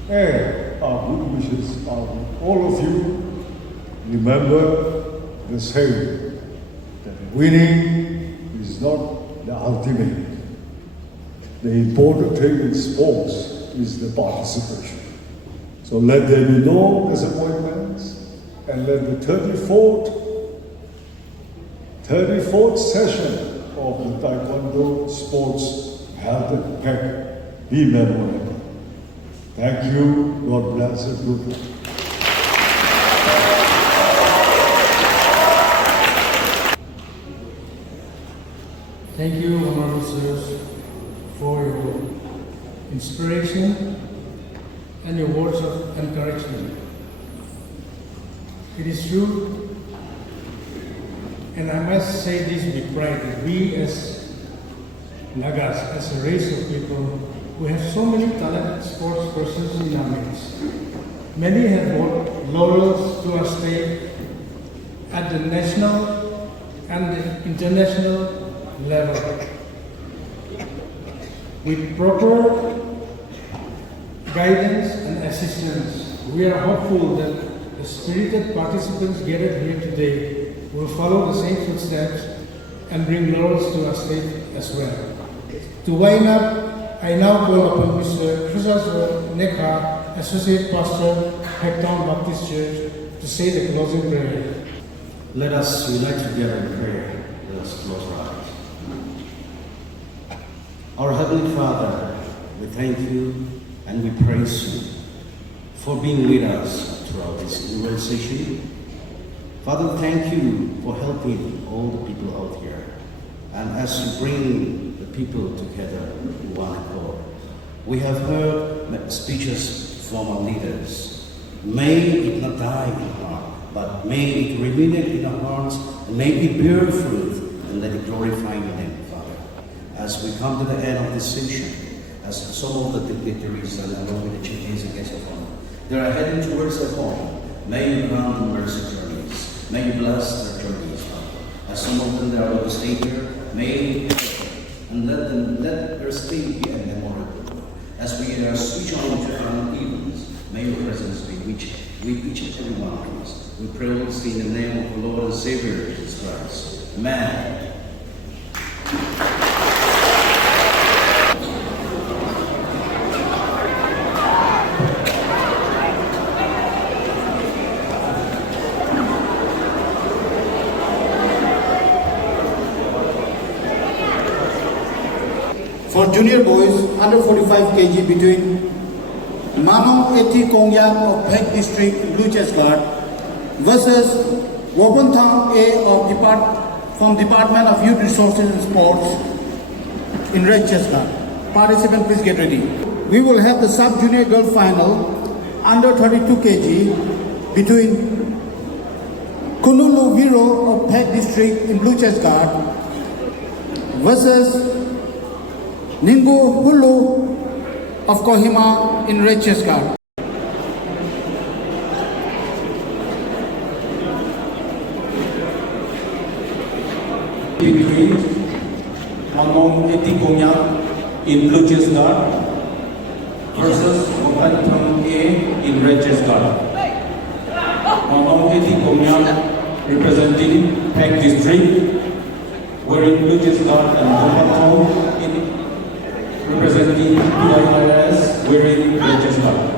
and our good wishes are with all of you. Remember the saying that winning is not the ultimate. The important thing in sports is the participation. So let there be no disappointments, and let the 34th session of the Taekwondo sports held at Peck be memorable. Thank you. God bless you. Thank you, Honorable Sirs, for your inspiration and your words of encouragement. It is true, and I must say this with pride, that we as Nagas, as a race of people, we have so many talented sports persons in our midst. Many have brought laurels to our state at the national and the international level. With proper guidance and assistance, we are hopeful that the spirited participants gathered here today will follow the same footsteps and bring laurels to our state as well. To wind up, I now call upon Mr. Chrysostom Nekha, Associate Pastor, Pecktown Baptist Church, to say the closing prayer. Let us unite together in prayer. Let us close our eyes. Our Heavenly Father, we thank you and we praise you for being with us throughout this annual session. Father, thank you for helping all the people out here. And as you bring the people together in one accord, we have heard speeches from our leaders. May it not die in heart, but may it remain in our hearts, and may it bear fruit, and let it glorify your name, Father. As we come to the end of this session, as some of the dignitaries and along with the chiefs and guests of honor, they are heading towards their home. May you grant them mercy journeys. May you bless their journeys, Father. As some of them they are going to stay here, may you help them and let their stay be a memorable. As we switch on to our events, may your presence be with each and every one of us. We pray all this in the name of the Lord and Savior Jesus Christ. Amen. junior boys under 45 kg between Mano Eti Kongyang of Phek District, Blue Chest Guard versus Wobanthang A of from Department of Youth Resources and Sports in Red Chest Guard. Participants, please get ready. We will have the sub-junior girl final under 32 kg between Kunulu Viro of Phek District in Blue Chest Guard versus Ningu Hulu of Kohima in Red Chest Guard. Between Mamong Eti Kongyang in Blue Chest Guard versus Wobanthang A in Red Chest Guard. Mamong Eti Kongyang representing Phek District wearing Blue Chest Guard and Wobanthang representing PIRS wearing Red Chest Guard.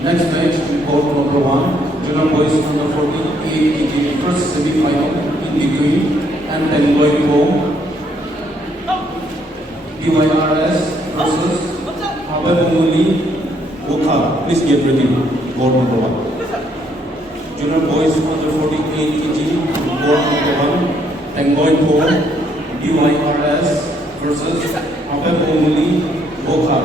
Next match, we call number 1, Junior Boys under 48 kg first semi-final in between and Tenloy Po PYRS versus Abemuli Wokha. Please get ready. Board number 1. Junior Boys under 48 kg, board number 1, Tenloy Po PYRS versus Abemuli Wokha.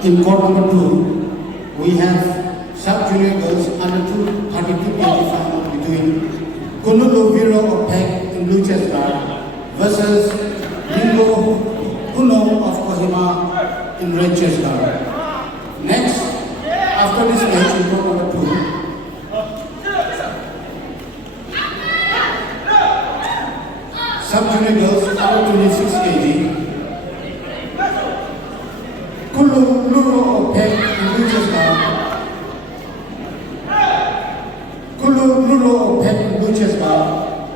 In court number 2, we have sub-junior girls under 32 kg final between Kunulu Viro of Phek in Blue Chest Guard versus Ningo Huno of Kohima in Red Chest Guard. Next, after this match in court number 2, sub-junior girls under 26 kg Kulu Luro of Phek in Blue Chest Guard. Kulu Luro of Phek in Blue Chest Guard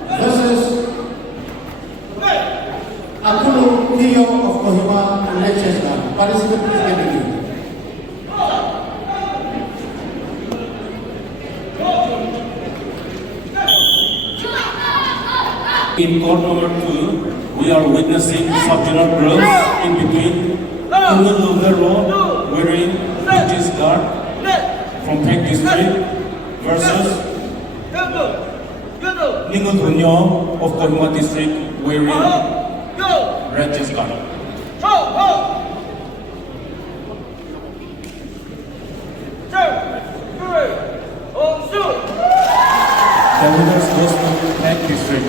versus Akulu Kiyo of Kohima in Red Chest Guard. Participants, please get ready. In court number 2, we are witnessing sub-junior girls in between Kunulu Viro wearing Blue Chest Guard from Phek District versus Ningu Hunyo of Kohima District wearing Red Chest Guard. The winners goes to Phek District.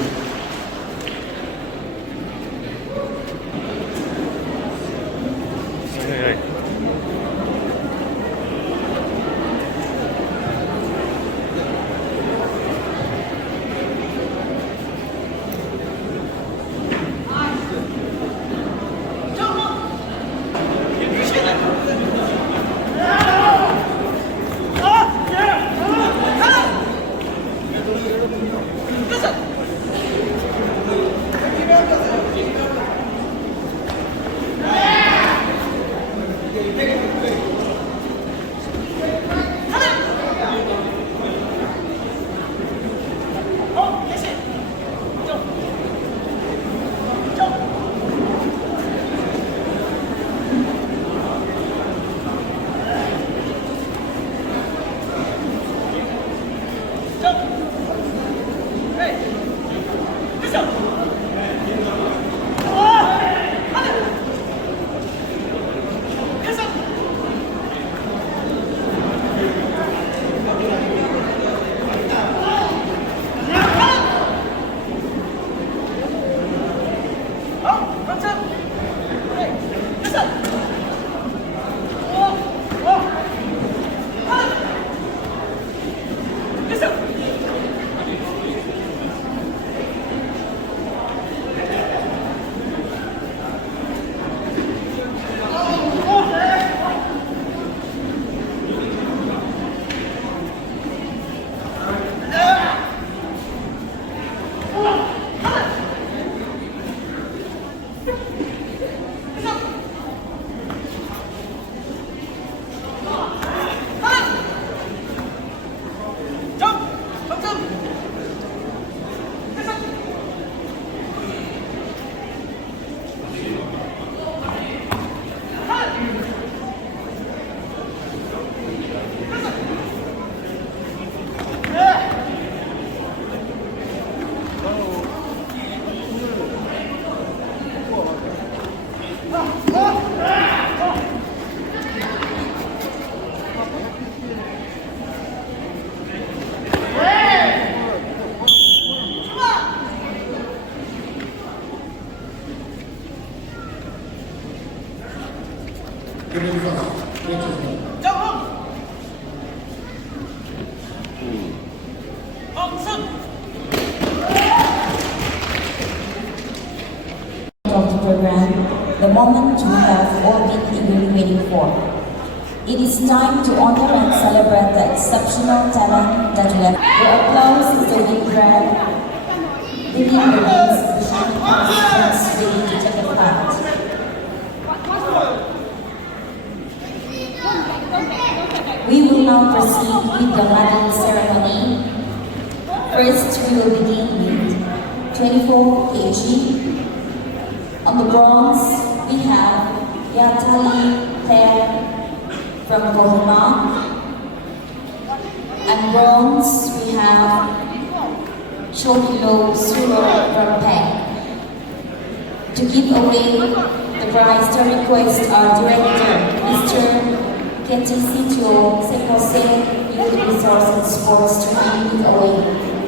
Of the program, the moment we have all been eagerly waiting for. It is time to honor and celebrate the exceptional talent that we have. The applause is the big grab, bringing the wings behind participants ready to take a part. We will now proceed with the medal ceremony. First, we will begin with 24 kg. On the bronze, we have Yatali Ter from Kohima. And bronze, we have Chokilo Suro from Peng. To give away the prize, to request our director, Mr. Ketisitio Sekose, Youth Resource and Sports, to give away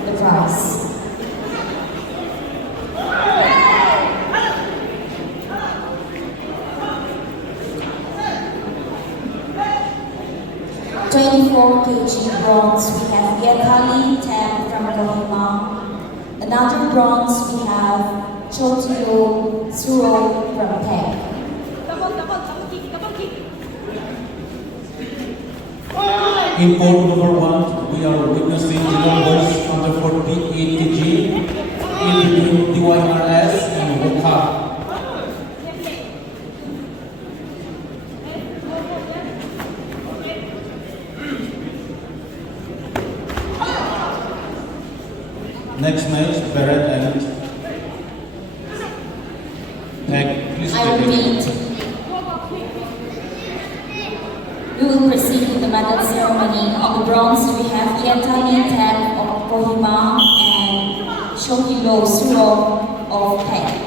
the prize. kg bronze, we have Gekali Tam from Kohima. Another bronze, we have Chotio Suro from Peng. In court number 1, we are witnessing the numbers under 48 kg in between DYRS and Woka. Next match, Barrett and Tag. Please I repeat. We will proceed with the medal ceremony. On the bronze, we have Yatali Tag of Kohima and Shohilo Suro of Peng.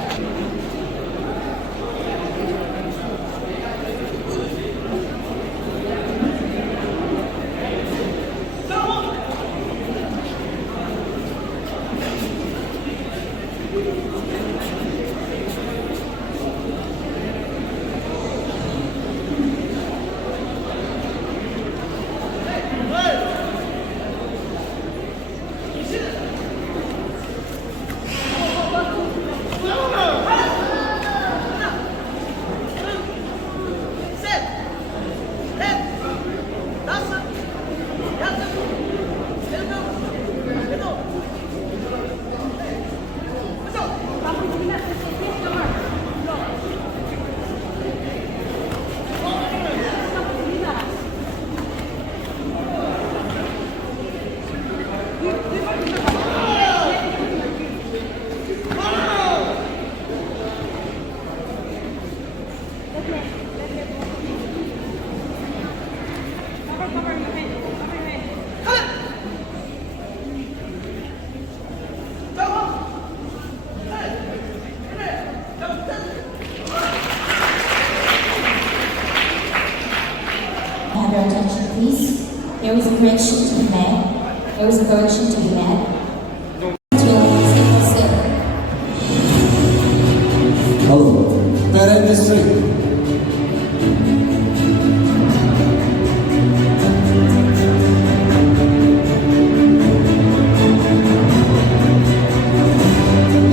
Have your attention, please. There is a correction to be made. There is a correction to be made. Hello, Parent District.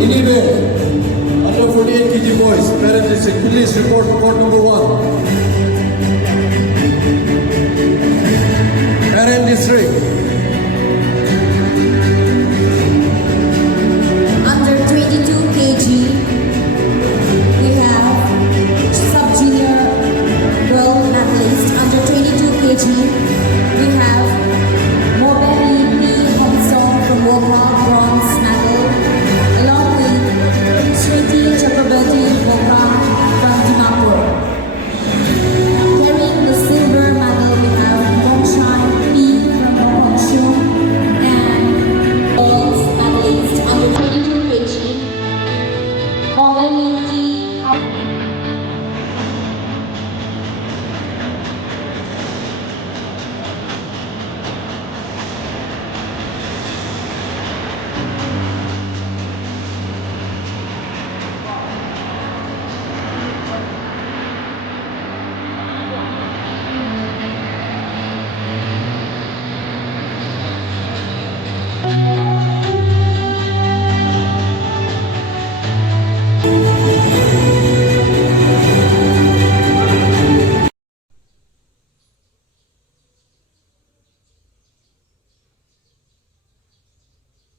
Anyway, under 48 kg boys, Parent District, please report to court number 1. Parent District. Thank you.